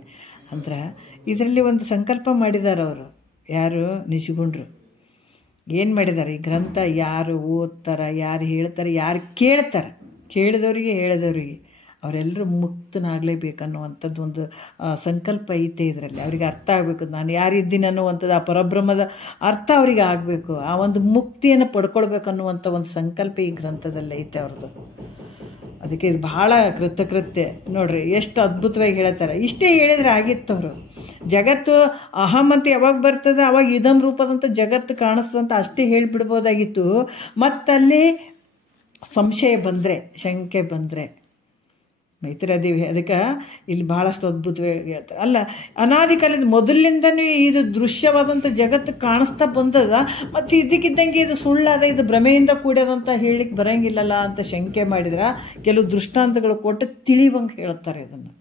ಅಂದ್ರೆ, ಇದರಲ್ಲಿ ಒಂದು ಸಂಕಲ್ಪ ಮಾಡಿದ್ದಾರೆ ಅವರು. ಯಾರು? ನಿಜಗುಂಡ್ರು. ಏನು ಮಾಡಿದ್ದಾರೆ? ಈ ಗ್ರಂಥ ಯಾರು ಓದ್ತಾರೆ, ಯಾರು ಹೇಳ್ತಾರೆ, ಯಾರು ಕೇಳ್ತಾರೆ, ಕೇಳಿದವರಿಗೆ ಹೇಳಿದವರಿಗೆ ಅವರೆಲ್ಲರೂ ಮುಕ್ತನಾಗಲೇಬೇಕನ್ನುವಂಥದ್ದು ಒಂದು ಸಂಕಲ್ಪ ಐತೆ ಇದರಲ್ಲಿ. ಅವರಿಗೆ ಅರ್ಥ ಆಗಬೇಕು, ನಾನು ಯಾರಿದ್ದೀನಿ ಅನ್ನುವಂಥದ್ದು, ಆ ಪರಬ್ರಹ್ಮದ ಅರ್ಥ ಅವರಿಗೆ ಆಗಬೇಕು, ಆ ಒಂದು ಮುಕ್ತಿಯನ್ನು ಪಡ್ಕೊಳ್ಬೇಕನ್ನುವಂಥ ಒಂದು ಸಂಕಲ್ಪ ಈ ಗ್ರಂಥದಲ್ಲಿ ಐತೆ ಅವ್ರದ್ದು. ಅದಕ್ಕೆ ಇದು ಭಾಳ ಕೃತ್ಯ ನೋಡ್ರಿ, ಎಷ್ಟು ಅದ್ಭುತವಾಗಿ ಹೇಳ್ತಾರೆ. ಇಷ್ಟೇ ಹೇಳಿದರೆ ಆಗಿತ್ತವರು. ಜಗತ್ತು ಅಹಂ ಅಂತ ಯಾವಾಗ ಬರ್ತದೆ ಅವಾಗ ಇದಂ ರೂಪದಂಥ ಜಗತ್ತು ಕಾಣಿಸ್ತಂತ ಅಷ್ಟೇ ಹೇಳಿಬಿಡ್ಬೋದಾಗಿತ್ತು. ಮತ್ತಲ್ಲಿ ಸಂಶಯ ಬಂದರೆ, ಶಂಕೆ ಬಂದರೆ ಮೈತ್ರಾದೇವಿ ಅದಕ್ಕೆ ಇಲ್ಲಿ ಭಾಳಷ್ಟು ಅದ್ಭುತವಾಗಿ ಹೇಳ್ತಾರೆ. ಅಲ್ಲ, ಅನಾದಿ ಕಾಲದ ಮೊದಲಿನಿಂದನೂ ಇದು ದೃಶ್ಯವಾದಂಥ ಜಗತ್ತು ಕಾಣಿಸ್ತಾ ಬಂದದ, ಮತ್ತು ಇದಕ್ಕಿದ್ದಂಗೆ ಇದು ಸುಳ್ಳಾದ, ಇದು ಭ್ರಮೆಯಿಂದ ಕೂಡ್ಯದಂತ ಹೇಳಲಿಕ್ಕೆ ಬರೋಂಗಿಲ್ಲಲ್ಲ ಅಂತ ಶಂಕೆ ಮಾಡಿದ್ರೆ ಕೆಲವು ದೃಷ್ಟಾಂತಗಳು ಕೊಟ್ಟು ತಿಳಿವಂಗೆ ಹೇಳ್ತಾರೆ. ಇದನ್ನು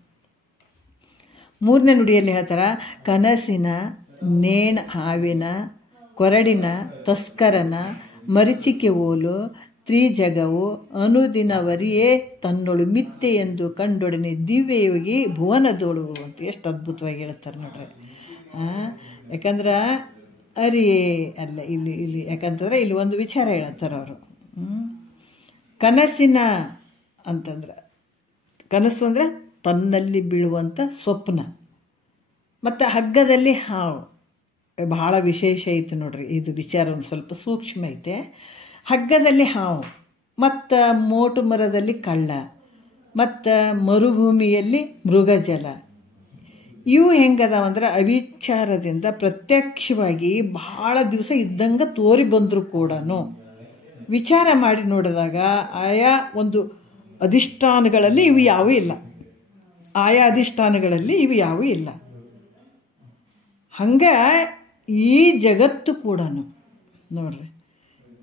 3ನೇ ನುಡಿಯಲ್ಲಿ ಹೇಳ್ತಾರೆ, ಕನಸಿನ ನೇಣು ಹಾವಿನ ಕೊರಡಿನ ತಸ್ಕರನ ಮರಿಚಿಕೆ ಓಲು ತ್ರಿಜಗವು ಅನುದಿನವರಿಯೇ ತನ್ನೊಳು ಮಿಥ್ಯೆ ಎಂದು ಕಂಡೊಡನೆ ದಿವ್ಯಯೋಗಿ ಭುವನದೋಳು ಅಂತ ಎಷ್ಟು ಅದ್ಭುತವಾಗಿ ಹೇಳ್ತಾರೆ ನೋಡ್ರಿ. ಯಾಕಂದ್ರೆ ಅರಿಯೇ ಅಲ್ಲ, ಇಲ್ಲಿ ಯಾಕಂತಂದ್ರೆ ಇಲ್ಲಿ ಒಂದು ವಿಚಾರ ಹೇಳ್ತಾರೆ ಅವರು. ಕನಸಿನ ಅಂತಂದ್ರೆ ಕನಸು ಅಂದರೆ ತನ್ನಲ್ಲಿ ಬೀಳುವಂಥ ಸ್ವಪ್ನ, ಮತ್ತು ಹಗ್ಗದಲ್ಲಿ ಹಾವು. ಭಾಳ ವಿಶೇಷ ಐತೆ ನೋಡ್ರಿ, ಇದು ವಿಚಾರ ಒಂದು ಸ್ವಲ್ಪ ಸೂಕ್ಷ್ಮ ಐತೆ. ಹಗ್ಗದಲ್ಲಿ ಹಾವು, ಮತ್ತು ಮೋಟು ಮರದಲ್ಲಿ ಕಳ್ಳ, ಮತ್ತು ಮರುಭೂಮಿಯಲ್ಲಿ ಮೃಗಜಲ. ಇವು ಹೆಂಗದಾವಂದ್ರೆ ಅವಿಚಾರದಿಂದ ಪ್ರತ್ಯಕ್ಷವಾಗಿ ಭಾಳ ದಿವಸ ಇದ್ದಂಗೆ ತೋರಿ ಬಂದರೂ ಕೂಡ ವಿಚಾರ ಮಾಡಿ ನೋಡಿದಾಗ ಆಯಾ ಒಂದು ಅಧಿಷ್ಠಾನಗಳಲ್ಲಿ ಇವು ಯಾವೂ ಇಲ್ಲ, ಆಯಾ ಅಧಿಷ್ಠಾನಗಳಲ್ಲಿ ಇವು ಯಾವೂ ಇಲ್ಲ. ಹಂಗೆ ಈ ಜಗತ್ತು ಕೂಡ ನೋಡ್ರಿ,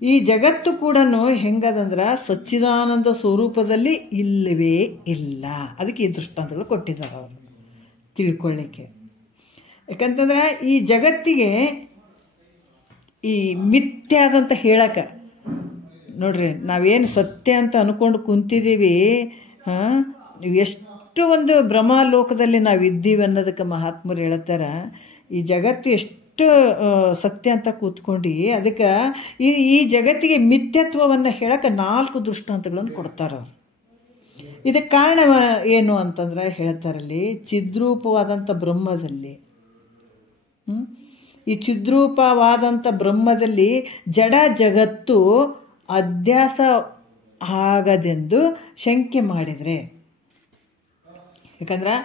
ಈ ಜಗತ್ತು ಕೂಡ ಹೆಂಗದಂದ್ರೆ ಸಚ್ಚಿದಾನಂದ ಸ್ವರೂಪದಲ್ಲಿ ಇಲ್ಲವೇ ಇಲ್ಲ. ಅದಕ್ಕೆ ಈ ದೃಷ್ಟಾಂತಗಳು ಕೊಟ್ಟಿದ್ದಾರೆ ಅವರು ತಿಳ್ಕೊಳ್ಳಿಕ್ಕೆ. ಯಾಕಂತಂದ್ರೆ ಈ ಜಗತ್ತಿಗೆ ಈ ಮಿಥ್ಯಾದಂತ ಹೇಳಕ್ಕೆ ನೋಡ್ರಿ, ನಾವೇನು ಸತ್ಯ ಅಂತ ಅಂದ್ಕೊಂಡು ಕುಂತಿದ್ದೀವಿ, ಎಷ್ಟು ಒಂದು ಭ್ರಮಾಲೋಕದಲ್ಲಿ ನಾವು ಇದ್ದೀವಿ ಅನ್ನೋದಕ್ಕೆ ಮಹಾತ್ಮರು ಹೇಳ್ತಾರೆ. ಈ ಜಗತ್ತು ಎಷ್ಟು ಸತ್ಯ ಅಂತ ಕೂತ್ಕೊಂಡು ಅದಕ್ಕೆ ಈ ಜಗತ್ತಿಗೆ ಮಿಥ್ಯತ್ವವನ್ನು ಹೇಳಕ್ಕೆ 4 ದೃಷ್ಟಾಂತಗಳನ್ನು ಕೊಡ್ತಾರೆ ಅವರು. ಇದಕ್ಕೆ ಕಾರಣ ಏನು ಅಂತಂದ್ರೆ ಹೇಳ್ತಾರಲ್ಲಿ, ಚಿದ್ರೂಪವಾದಂಥ ಬ್ರಹ್ಮದಲ್ಲಿ, ಈ ಚಿದ್ರೂಪವಾದಂಥ ಬ್ರಹ್ಮದಲ್ಲಿ ಜಡ ಜಗತ್ತು ಅಧ್ಯಾಸ ಆಗದೆಂದು ಶಂಕೆ ಮಾಡಿದರೆ. ಯಾಕಂದ್ರೆ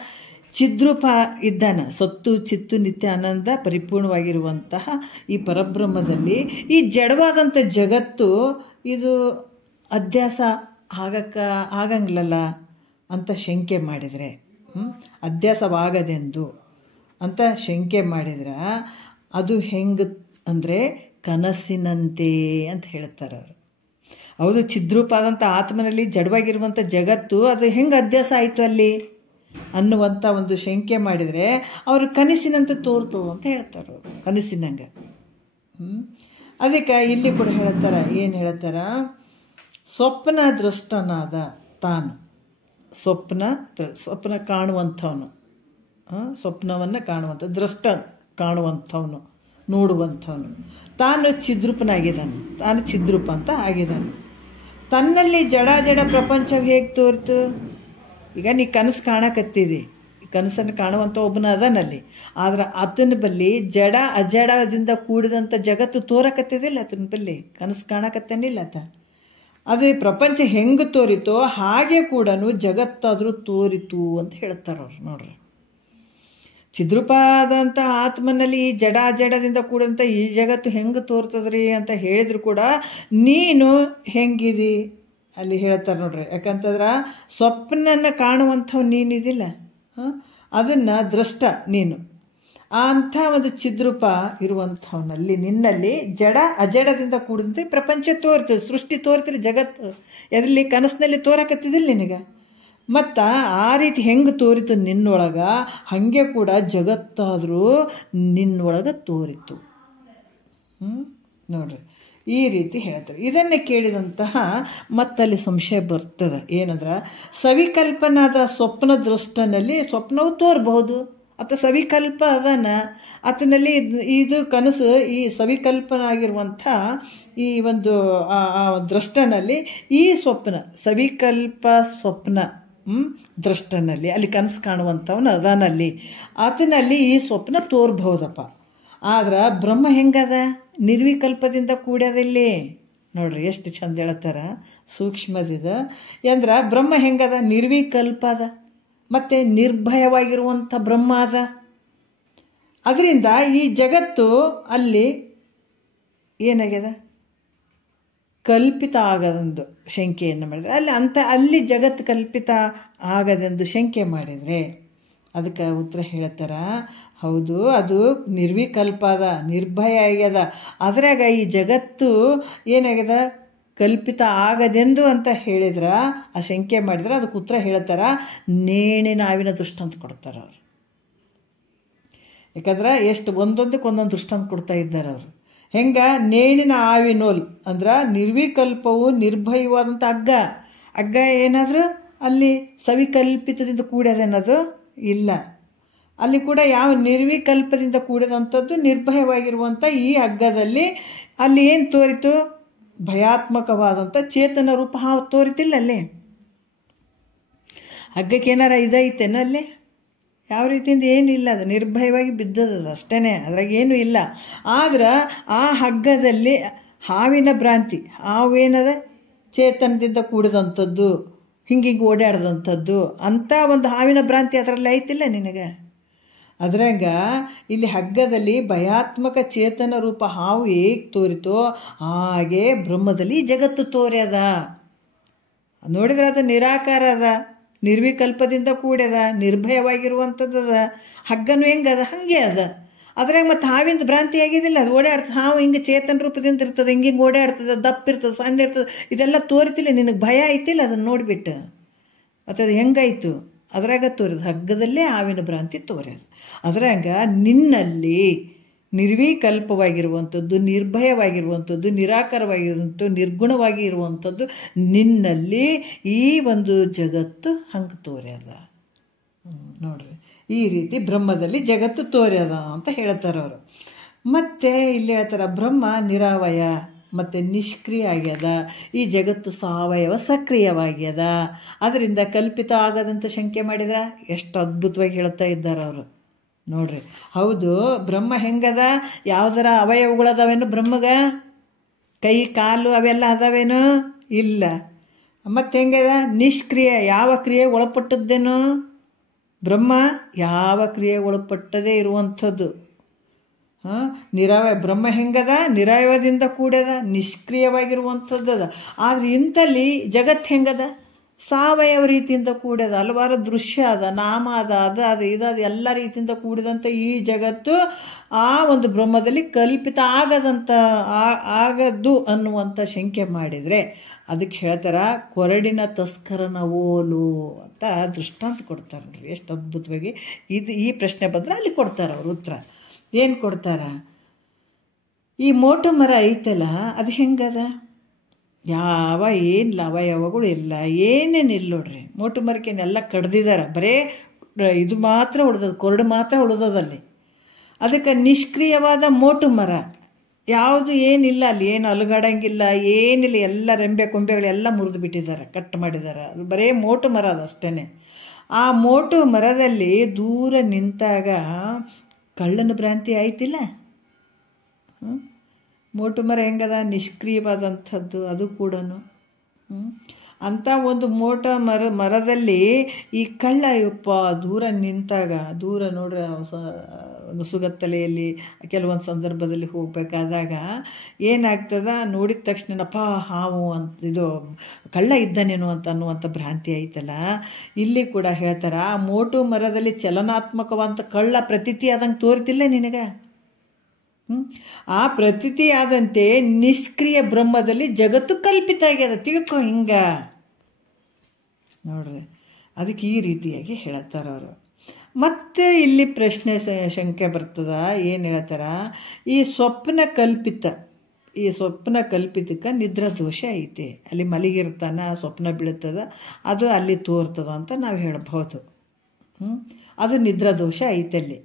ಚಿದ್ರೂಪ ಇದ್ದಾನ, ಸತ್ತು ಚಿತ್ತು ನಿತ್ಯ ಆನಂದ ಪರಿಪೂರ್ಣವಾಗಿರುವಂತಹ ಈ ಪರಬ್ರಹ್ಮದಲ್ಲಿ ಈ ಜಡವಾದಂಥ ಜಗತ್ತು ಇದು ಅಧ್ಯಾಸ ಆಗಂಗಿಲ್ಲಲ್ಲ ಅಂತ ಶಂಕೆ ಮಾಡಿದರೆ, ಅಧ್ಯಾಸವಾಗದೆಂದು ಅಂತ ಶಂಕೆ ಮಾಡಿದ್ರೆ ಅದು ಹೆಂಗೆ ಅಂದರೆ ಕನಸಿನಂತೆ ಅಂತ ಹೇಳ್ತಾರೆ ಅವರು. ಹೌದು, ಚಿದ್ರೂಪ ಆದಂಥ ಆತ್ಮನಲ್ಲಿ ಜಡವಾಗಿರುವಂಥ ಜಗತ್ತು ಅದು ಹೆಂಗೆ ಅಧ್ಯಾಸ ಆಯಿತು ಅಲ್ಲಿ ಅನ್ನುವಂಥ ಒಂದು ಶಂಕೆ ಮಾಡಿದರೆ ಅವರು ಕನಸಿನಂತೆ ತೋರ್ತು ಅಂತ ಹೇಳ್ತಾರೆ ಅವರು, ಕನಸಿನಂಗೆ. ಅದಕ್ಕೆ ಇಲ್ಲಿ ಕೂಡ ಹೇಳ್ತಾರೆ, ಏನು ಹೇಳ್ತಾರೆ, ಸ್ವಪ್ನ ದೃಷ್ಟನಾದ ತಾನು, ಸ್ವಪ್ನ ಕಾಣುವಂಥವನು, ಸ್ವಪ್ನವನ್ನು ಕಾಣುವಂಥ ದೃಷ್ಟ ಕಾಣುವಂಥವನು, ನೋಡುವಂಥವನು ತಾನು ಚಿದ್ರೂಪನಾಗಿದ್ದಾನೆ, ತಾನು ಚಿದ್ರೂಪ ಅಂತ ಆಗಿದ್ದಾನೆ. ತನ್ನಲ್ಲಿ ಜಡ ಪ್ರಪಂಚ ಹೇಗೆ ತೋರ್ತು? ಈಗ ನೀ ಕನಸು ಕಾಣಕತ್ತಿದಿ, ಕನಸನ್ನು ಕಾಣುವಂಥ ಒಬ್ಬನ ಅದನಲ್ಲಿ, ಆದ್ರೆ ಆತನ ಬಲ್ಲಿ ಜಡ ಅಜಡದಿಂದ ಕೂಡಿದಂಥ ಜಗತ್ತು ತೋರಕತ್ತಿದಿಲ್ಲ, ಆತನ ಬಲ್ಲಿ ಕನಸು ಕಾಣಕತ್ತೇನಿಲ್ಲ ಆತ. ಅದು ಪ್ರಪಂಚ ಹೆಂಗೆ ತೋರಿತೋ ಹಾಗೆ ಕೂಡ ಜಗತ್ತಾದರೂ ತೋರಿತು ಅಂತ ಹೇಳ್ತಾರೆ ಅವ್ರು. ನೋಡ್ರಿ, ಚಿದ್ರೂಪಾದಂಥ ಆತ್ಮನಲ್ಲಿ ಈ ಜಡದಿಂದ ಕೂಡಂಥ ಈ ಜಗತ್ತು ಹೆಂಗೆ ತೋರ್ತದ್ರಿ ಅಂತ ಹೇಳಿದ್ರು ಕೂಡ ನೀನು ಹೆಂಗಿದಿ ಅಲ್ಲಿ ಹೇಳ್ತಾರೆ ನೋಡ್ರಿ. ಯಾಕಂತಂದ್ರೆ ಸ್ವಪ್ನನ ಕಾಣುವಂಥವು ನೀನಿದಿಲ್ಲ, ಅದನ್ನು ದೃಷ್ಟ ನೀನು. ಅಂಥ ಒಂದು ಚಿದ್ರೂಪ ಇರುವಂಥವನಲ್ಲಿ ನಿನ್ನಲ್ಲಿ ಜಡ ಅಜಡದಿಂದ ಕೂಡಿದಂತೆ ಪ್ರಪಂಚ ತೋರ್ತದೆ, ಸೃಷ್ಟಿ ತೋರ್ತಿಲ್ಲ, ಜಗತ್ತು ಎದರಲ್ಲಿ ಕನಸಿನಲ್ಲಿ ತೋರಕತ್ತಿದಿಲ್ಲ ನಿನಗೆ. ಮತ್ತು ಆ ರೀತಿ ಹೆಂಗೆ ತೋರಿತು ನಿನ್ನೊಳಗೆ, ಹಾಗೆ ಕೂಡ ಜಗತ್ತಾದರೂ ನಿನ್ನೊಳಗೆ ತೋರಿತು. ನೋಡ್ರಿ, ಈ ರೀತಿ ಹೇಳ್ತಾರೆ. ಇದನ್ನು ಕೇಳಿದಂತಹ ಮತ್ತಲ್ಲಿ ಸಂಶಯ ಬರ್ತದೆ. ಏನಂದ್ರೆ ಸವಿಕಲ್ಪನಾದ ಸ್ವಪ್ನ ದೃಷ್ಟನಲ್ಲಿ ಸ್ವಪ್ನವು ತೋರಬಹುದು, ಆತ ಸವಿಕಲ್ಪ ಅದನ, ಆತನಲ್ಲಿ ಇದು ಕನಸು ಈ ಸವಿಕಲ್ಪನ ಆಗಿರುವಂಥ ಈ ಒಂದು ದೃಷ್ಟನಲ್ಲಿ ಈ ಸ್ವಪ್ನ ಸವಿಕಲ್ಪ ಸ್ವಪ್ನ ದೃಷ್ಟನಲ್ಲಿ ಅಲ್ಲಿ ಕನಸು ಕಾಣುವಂಥವನು ಅದನಲ್ಲಿ, ಆತನಲ್ಲಿ ಈ ಸ್ವಪ್ನ ತೋರ್ಬಹುದಪ್ಪ. ಆದ್ರೆ ಬ್ರಹ್ಮ ಹೆಂಗದ? ನಿರ್ವಿಕಲ್ಪದಿಂದ ಕೂಡ್ಯದಲ್ಲಿ. ನೋಡ್ರಿ ಎಷ್ಟು ಚಂದ ಹೇಳ್ತಾರ, ಸೂಕ್ಷ್ಮದಿದ. ಅಂದ್ರೆ ಬ್ರಹ್ಮ ಹೆಂಗದ? ನಿರ್ವಿಕಲ್ಪ ಅದ, ಮತ್ತು ನಿರ್ಭಯವಾಗಿರುವಂಥ ಬ್ರಹ್ಮ ಅದ. ಅದರಿಂದ ಈ ಜಗತ್ತು ಅಲ್ಲಿ ಏನಾಗ್ಯದ? ಕಲ್ಪಿತ ಆಗದೆಂದು ಶಂಕೆಯನ್ನು ಮಾಡಿದರೆ ಅಲ್ಲಿ ಜಗತ್ತು ಕಲ್ಪಿತ ಆಗದೆಂದು ಶಂಕೆ ಮಾಡಿದರೆ ಅದಕ್ಕೆ ಉತ್ತರ ಹೇಳ್ತಾರ, ಹೌದು, ಅದು ನಿರ್ವಿಕಲ್ಪ ಅದ, ನಿರ್ಭಯ ಆಗ್ಯದ. ಅದ್ರಾಗ ಈ ಜಗತ್ತು ಏನಾಗ್ಯದ? ಕಲ್ಪಿತ ಆಗದೆಂದು ಅಂತ ಹೇಳಿದ್ರೆ, ಆ ಶಂಕೆ ಮಾಡಿದ್ರೆ ಅದಕ್ಕೆ ಉತ್ತರ ಹೇಳ್ತಾರ, ನೇಣಿನ ಹಾವಿನ ದೃಷ್ಟಾಂತ ಕೊಡ್ತಾರೆ ಅವರು. ಯಾಕಂದ್ರೆ ಎಷ್ಟು ಒಂದೊಂದಕ್ಕೆ ಒಂದೊಂದು ದೃಷ್ಟಾಂತ ಕೊಡ್ತಾ ಇದ್ದಾರೆ ಅವರು. ಹೆಂಗೆ ನೇಣಿನ ಆವಿನೋಲ್ ಅಂದ್ರೆ ನಿರ್ವಿಕಲ್ಪವು ನಿರ್ಭಯವಾದಂಥ ಹಗ್ಗ ಏನಾದರೂ ಅಲ್ಲಿ ಸವಿಕಲ್ಪಿತದಿಂದ ಕೂಡ್ಯದೇನದು ಇಲ್ಲ. ಅಲ್ಲಿ ಕೂಡ ಯಾವ ನಿರ್ವಿಕಲ್ಪದಿಂದ ಕೂಡಿದಂಥದ್ದು ನಿರ್ಭಯವಾಗಿರುವಂಥ ಈ ಹಗ್ಗದಲ್ಲಿ ಅಲ್ಲಿ ಏನು ತೋರಿತು? ಭಯಾತ್ಮಕವಾದಂಥ ಚೇತನ ರೂಪ ತೋರಿತಿಲ್ಲ. ಅಲ್ಲಿ ಹಗ್ಗಕ್ಕೆ ಏನಾರ ಇದೈತೇನೋ ಅಲ್ಲಿ? ಯಾವ ರೀತಿಯಿಂದ ಏನೂ ಇಲ್ಲ, ಅದು ನಿರ್ಭಯವಾಗಿ ಬಿದ್ದದ ಅಷ್ಟೇ, ಅದ್ರಾಗ ಏನೂ ಇಲ್ಲ. ಆದ್ರೆ ಆ ಹಗ್ಗದಲ್ಲಿ ಹಾವಿನ ಭ್ರಾಂತಿ, ಹಾವೇನದ ಚೇತನದಿಂದ ಕೂಡಿದಂಥದ್ದು, ಹಿಂಗೆ ಓಡಾಡ್ದಂಥದ್ದು ಅಂಥ ಒಂದು ಹಾವಿನ ಭ್ರಾಂತಿ ಅದರಲ್ಲಿ ಐತಿಲ್ಲ ನಿನಗೆ. ಅದ್ರಾಗ ಇಲ್ಲಿ ಹಗ್ಗದಲ್ಲಿ ಭಯಾತ್ಮಕ ಚೇತನ ರೂಪ ಹಾವು ಹೇಗೆ ತೋರಿತೋ ಹಾಗೆ ಬ್ರಹ್ಮದಲ್ಲಿ ಜಗತ್ತು ತೋರ್ಯದ. ನೋಡಿದ್ರೆ ಅದು ನಿರಾಕಾರ ಅದ, ನಿರ್ವಿಕಲ್ಪದಿಂದ ಕೂಡ್ಯದ, ನಿರ್ಭಯವಾಗಿರುವಂಥದ್ದದ. ಹಗ್ಗನೂ ಹೆಂಗದ ಹಾಗೆ ಅದ. ಅದ್ರಾಗ ಮತ್ತು ಹಾವಿಂದ ಭ್ರಾಂತಿ ಆಗಿದ್ದಿಲ್ಲ, ಅದು ಓಡಾಡ್ತದೆ. ಹಾವು ಹಿಂಗೆ ಚೇತನ ರೂಪದಿಂದ ಇರ್ತದೆ, ಹಿಂಗೆ ಓಡಾಡ್ತದೆ, ದಪ್ಪ ಇರ್ತದೆ, ಸಣ್ಣ ಇರ್ತದೆ, ಇದೆಲ್ಲ ತೋರಿತಿಲ್ಲ ನಿನಗೆ. ಭಯ ಐತಿಲ್ಲ ಅದನ್ನು ನೋಡಿಬಿಟ್ಟು. ಮತ್ತು ಅದು ಹೆಂಗಾಯಿತು? ಅದ್ರಾಗ ತೋರಿದ ಹಗ್ಗದಲ್ಲೇ ಹಾವಿನ ಭ್ರಾಂತಿ ತೋರ್ಯದು. ಅದ್ರಾಗ ನಿನ್ನಲ್ಲಿ ನಿರ್ವಿಕಲ್ಪವಾಗಿರುವಂಥದ್ದು, ನಿರ್ಭಯವಾಗಿರುವಂಥದ್ದು, ನಿರಾಕಾರವಾಗಿರುವಂಥದ್ದು, ನಿರ್ಗುಣವಾಗಿ ಇರುವಂಥದ್ದು ನಿನ್ನಲ್ಲಿ ಈ ಒಂದು ಜಗತ್ತು ಹಂಗೆ ತೋರ್ಯದ. ನೋಡ್ರಿ, ಈ ರೀತಿ ಬ್ರಹ್ಮದಲ್ಲಿ ಜಗತ್ತು ತೋರ್ಯದ ಅಂತ ಹೇಳ್ತಾರೆ ಅವರು. ಮತ್ತು ಇಲ್ಲಿ ಹೇಳ್ತಾರೆ ಬ್ರಹ್ಮ ನಿರಾವಯ ಮತ್ತು ನಿಷ್ಕ್ರಿಯ ಆಗ್ಯದ, ಈ ಜಗತ್ತು ಸಾವಯವ ಸಕ್ರಿಯವಾಗ್ಯದ, ಅದರಿಂದ ಕಲ್ಪಿತ ಆಗದಂತ ಶಂಕೆ ಮಾಡಿದ್ರೆ ಎಷ್ಟು ಅದ್ಭುತವಾಗಿ ಹೇಳ್ತಾ ಇದ್ದಾರೆ ಅವರು. ನೋಡ್ರಿ, ಹೌದು, ಬ್ರಹ್ಮ ಹೆಂಗದ? ಯಾವುದರ ಅವಯವಗಳದಾವೇನು ಬ್ರಹ್ಮಗ? ಕೈ ಕಾಲು ಅವೆಲ್ಲ ಅದಾವೇನು? ಇಲ್ಲ. ಮತ್ತು ಹೆಂಗದ? ನಿಷ್ಕ್ರಿಯ, ಯಾವ ಕ್ರಿಯೆ ಒಳಪಟ್ಟದ್ದೇನು? ಬ್ರಹ್ಮ ಯಾವ ಕ್ರಿಯೆ ಒಳಪಟ್ಟದೇ ಇರುವಂಥದ್ದು. ನಿರಾವಯ ಬ್ರಹ್ಮ ಹೆಂಗದ? ನಿರಾವಯದಿಂದ ಕೂಡ್ಯದ, ನಿಷ್ಕ್ರಿಯವಾಗಿರುವಂಥದ್ದದ. ಆದರೆ ಇಂಥಲ್ಲಿ ಜಗತ್ತು ಹೆಂಗದ? ಸಾವಯವ ರೀತಿಯಿಂದ ಕೂಡ್ಯದ, ಹಲವಾರು ದೃಶ್ಯ ಅದ, ನಾಮ ಅದು ಇದದು ಎಲ್ಲ ರೀತಿಯಿಂದ ಕೂಡಿದಂಥ ಈ ಜಗತ್ತು ಆ ಒಂದು ಬ್ರಹ್ಮದಲ್ಲಿ ಕಲ್ಪಿತ ಆಗದ್ದು ಅನ್ನುವಂಥ ಶಂಕೆ ಮಾಡಿದರೆ ಅದಕ್ಕೆ ಹೇಳ್ತಾರೆ ಕೊರಡಿನ ತಸ್ಕರನ ಓಲು ಅಂತ ದೃಷ್ಟಾಂತ ಕೊಡ್ತಾರೆ. ನೋಡ್ರಿ ಎಷ್ಟು ಅದ್ಭುತವಾಗಿ ಈ ಪ್ರಶ್ನೆ ಬಂದರೆ ಅಲ್ಲಿ ಕೊಡ್ತಾರೆ ಅವರು ಉತ್ತರ. ಏನು ಕೊಡ್ತಾರ? ಈ ಮೋಟು ಮರ ಐತಲ್ಲ ಅದು ಹೆಂಗದ? ಏನು ಅವಯವಗಳು ಇಲ್ಲ, ಏನೇನಿಲ್ಲ ನೋಡ್ರಿ. ಮೋಟು ಮರಕ್ಕೇನೆಲ್ಲ ಕಡ್ದಿದ್ದಾರೆ, ಬರೇ ಇದು ಮಾತ್ರ ಉಳಿದದ, ಕೊರಡು ಮಾತ್ರ ಉಳಿದದಲ್ಲಿ. ಅದಕ್ಕೆ ನಿಷ್ಕ್ರಿಯವಾದ ಮೋಟು ಮರ ಯಾವುದು ಏನಿಲ್ಲ, ಅಲ್ಲಿ ಏನು ಅಲುಗಾಡಂಗಿಲ್ಲ, ಏನಿಲ್ಲ, ಎಲ್ಲ ರೆಂಬೆ ಕೊಂಬೆಗಳೆಲ್ಲ ಮುರಿದು ಬಿಟ್ಟಿದ್ದಾರೆ, ಕಟ್ ಮಾಡಿದ್ದಾರೆ. ಅದು ಬರೇ ಮೋಟು ಮರ ಅದು ಅಷ್ಟೇ. ಆ ಮೋಟು ಮರದಲ್ಲಿ ದೂರ ನಿಂತಾಗ ಕಳ್ಳನ ಭ್ರಾಂತಿ ಆಯ್ತಿಲ್ಲ. ಮೋಟು ಮರ ಹೆಂಗದ? ನಿಷ್ಕ್ರಿಯವಾದಂಥದ್ದು ಅದು ಕೂಡ. ಅಂಥ ಒಂದು ಮರದಲ್ಲಿ ಈ ಕಳ್ಳ ಯಪ್ಪ ದೂರ ನಿಂತಾಗ, ದೂರ ನೋಡ್ರಿ ನಸುಗತ್ತಲೆಯಲ್ಲಿ ಕೆಲವೊಂದು ಸಂದರ್ಭದಲ್ಲಿ ಹೋಗಬೇಕಾದಾಗ ಏನಾಗ್ತದ? ನೋಡಿದ ತಕ್ಷಣಪ್ಪ ಹಾವು ಅಂತ, ಇದು ಕಳ್ಳ ಇದ್ದಾನೇನೋ ಅನ್ನುವಂಥ ಭ್ರಾಂತಿ ಐತಲ್ಲ. ಇಲ್ಲಿ ಕೂಡ ಹೇಳ್ತಾರೆ ಆ ಮೋಟು ಮರದಲ್ಲಿ ಚಲನಾತ್ಮಕವಂತ ಕಳ್ಳ ಪ್ರತೀತಿ ಆದಂಗೆ ತೋರ್ತಿಲ್ಲ ನಿನಗೆ. ಆ ಪ್ರತೀತಿ ಆದಂತೆ ನಿಷ್ಕ್ರಿಯ ಬ್ರಹ್ಮದಲ್ಲಿ ಜಗತ್ತು ಕಲ್ಪಿತ ಆಗ್ಯದ, ತಿಳ್ಕೊ ಹಿಂಗ. ನೋಡ್ರಿ, ಅದಕ್ಕೆ ಈ ರೀತಿಯಾಗಿ ಹೇಳ್ತಾರ ಅವರು. ಮತ್ತೆ ಇಲ್ಲಿ ಪ್ರಶ್ನೆ ಶಂಕೆ ಬರ್ತದ. ಏನು ಹೇಳ್ತಾರ? ಈ ಸ್ವಪ್ನ ಕಲ್ಪಿತಕ್ಕೆ ನಿದ್ರಾ ದೋಷ ಐತೆ. ಅಲ್ಲಿ ಮಲಗಿರ್ತಾನ, ಸ್ವಪ್ನ ಬೀಳ್ತದ, ಅದು ಅಲ್ಲಿ ತೋರ್ತದ ಅಂತ ನಾವು ಹೇಳ್ಬೋದು. ಅದು ನಿದ್ರಾ ದೋಷ ಐತಲ್ಲಿ.